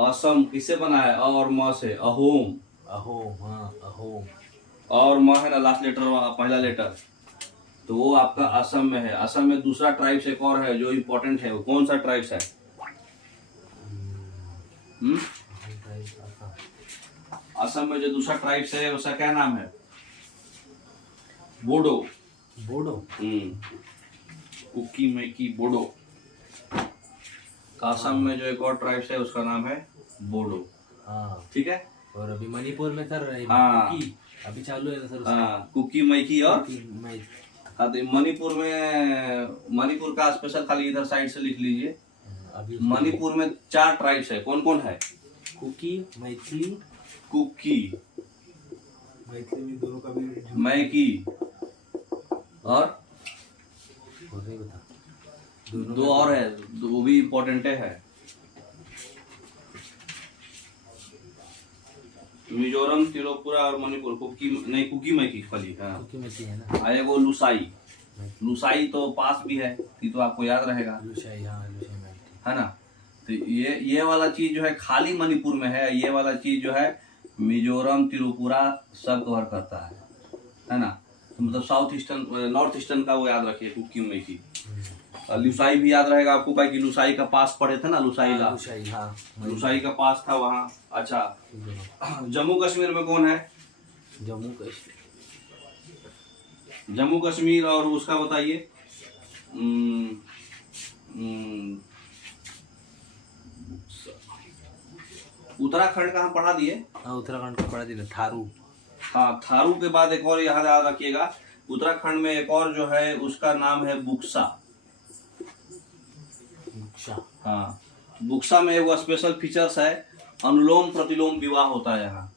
असम किससे बना है? और म से, अहोम। हाँ, अहोम। और म है ना लास्ट लेटर, पहला लेटर, तो वो आपका असम में है। असम में दूसरा ट्राइब्स एक और है जो इम्पोर्टेंट है, वो कौन सा ट्राइब्स है? असम में जो दूसरा ट्राइब्स है उसका क्या नाम है? बोडो। कुकी मैकी बोडो। असम में जो एक और ट्राइब्स है उसका नाम है बोडो, हाँ, ठीक है। और अभी मणिपुर में सर हाँ, अभी चालू है सर। हाँ, कुकी मैकी। और हाँ, तो मणिपुर का स्पेशल खाली इधर साइड से लिख लीजिए। मणिपुर में 4 ट्राइब्स है, कौन कौन है? कुकी, मैथिली। मैथिली में दोनों का भी मैकी और बता। 2 और है, वो भी इम्पोर्टेंट है। मिजोरम, त्रिपुरा और मणिपुर। कुकी मैकी खाली। हाँ, कुकी मैथिली है ना। आए वो लुसाई तो पास भी है, ये तो आपको याद रहेगा। लुसाई, हाँ, है ना। तो ये वाला चीज जो है खाली मणिपुर में है, ये वाला चीज जो है मिजोरम, त्रिपुरा सब कवर करता है ना। तो मतलब साउथ ईस्टर्न, नॉर्थ ईस्टर्न का वो याद रखिए, कुकी मैकी। लुसाई भी याद रहेगा आपको, कि लुसाई का पास पढ़े थे ना, लुसाई का पास था वहाँ। अच्छा, जम्मू कश्मीर में कौन है? जम्मू कश्मीर और उसका बताइए। उत्तराखंड का हम पढ़ा दिए। उत्तराखंड का पढ़ा दिया, थारू। हाँ, थारू के बाद एक और यहाँ याद रखिएगा, उत्तराखंड में एक और जो है उसका नाम है बुक्सा। बुक्सा। हाँ, बुक्सा में वो स्पेशल फीचर्स है, अनुलोम प्रतिलोम विवाह होता है यहाँ।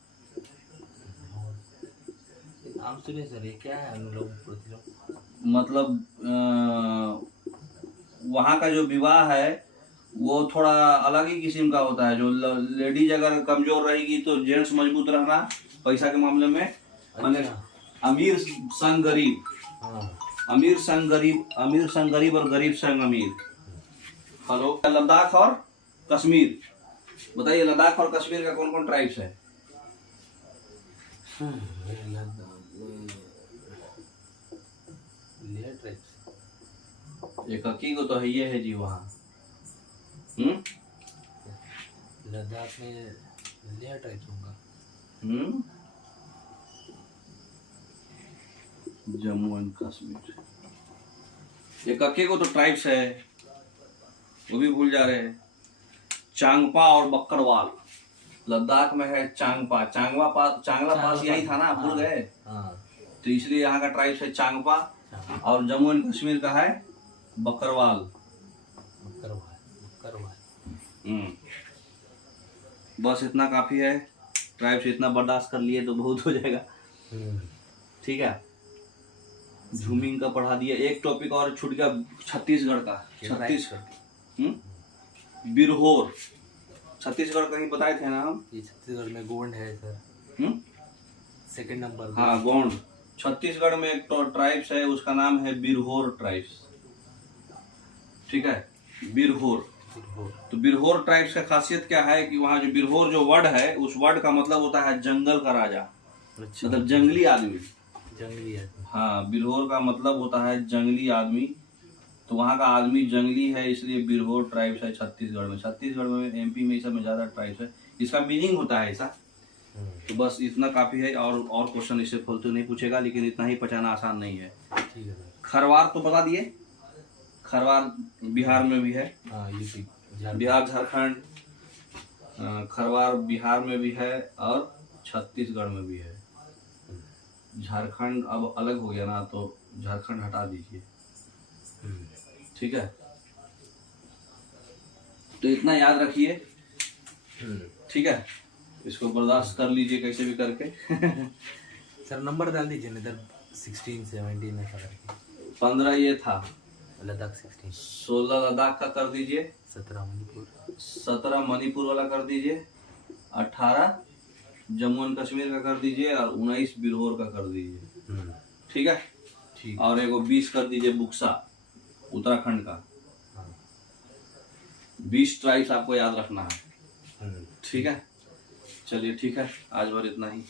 नाम सुनिए सर, ये क्या है अनुलोम प्रतिलोम? मतलब वहाँ का जो विवाह है वो थोड़ा अलग ही किस्म का होता है। जो लेडीज अगर कमजोर रहेगी तो जेंट्स मजबूत रहना पैसा के मामले में। माने अमीर संग गरीब, अमीर संग गरीब, अमीर संग गरीब और गरीब संग अमीर। हेलो, लद्दाख और कश्मीर, बताइए लद्दाख और कश्मीर का कौन कौन ट्राइब्स है? Layer tribes. एक हकी को तो है ये है जी वहाँ। लद्दाख में लेयर ट्राइब्स होगा। जम्मू एंड कश्मीर, एक हकी को तो ट्राइब्स है, वो भी भूल जा रहे हैं। चांगपा और बक्करवाल, लद्दाख में है चांगपा। चांगला पास यही था ना, भूल गए? तो इसलिए यहाँ का ट्राइब्स है चांगपा, और जम्मू एंड कश्मीर का है बक्करवाल। बस इतना काफी है, ट्राइब्स इतना बर्दाश्त कर लिए तो बहुत हो जाएगा। ठीक है, झूमिंग का पढ़ा दिया। एक टॉपिक और छूट गया, छत्तीसगढ़ का। बिरहोर, छत्तीसगढ़ कहीं बताए थे ना हम? ये छत्तीसगढ़ में गोंड है सर। Second number. हाँ, गोंड। छत्तीसगढ़ में एक ट्राइब्स है, उसका नाम है बिरहोर ट्राइब्स। ठीक है, बिरहोर। तो बिरहोर ट्राइब्स का खासियत क्या है कि वहाँ जो बिरहोर जो वर्ड है, उस वर्ड का मतलब होता है जंगल का राजा। अच्छा। मतलब जंगली आदमी। जंगली आदमी। हाँ, बिरहोर का मतलब होता है जंगली आदमी। तो वहाँ का आदमी जंगली है, इसलिए बिरहोर ट्राइब्स है छत्तीसगढ़ में। छत्तीसगढ़ में, एमपी में, सब में ज्यादा ट्राइब्स है। इसका मीनिंग होता है ऐसा। तो बस इतना काफी है, और क्वेश्चन इससे फालतू नहीं पूछेगा, लेकिन इतना ही पचाना आसान नहीं है। ठीक है। खरवार तो बता दिए, खरवार बिहार में भी है। यूपी, बिहार, झारखंड। खरवार बिहार में भी है और छत्तीसगढ़ में भी है। झारखंड अब अलग हो गया ना, तो झारखंड हटा दीजिए। ठीक है, तो इतना याद रखिए। ठीक है, इसको बर्दाश्त कर लीजिए कैसे भी करके। सर नंबर डाल दीजिए, इधर 16, 17 ऐसा करके। 15 ये था, लद्दाख 16, 16 लद्दाख का कर दीजिए, 17 मणिपुर, 17 मणिपुर वाला कर दीजिए, 18 जम्मू एंड कश्मीर का कर दीजिए, और 19 बिरहोर का कर दीजिए। ठीक है, ठीक। और एगो 20 कर दीजिए बुक्सा, उत्तराखंड का। 20 ट्राइब्स आपको याद रखना है। ठीक है, चलिए ठीक है, आज भर इतना ही।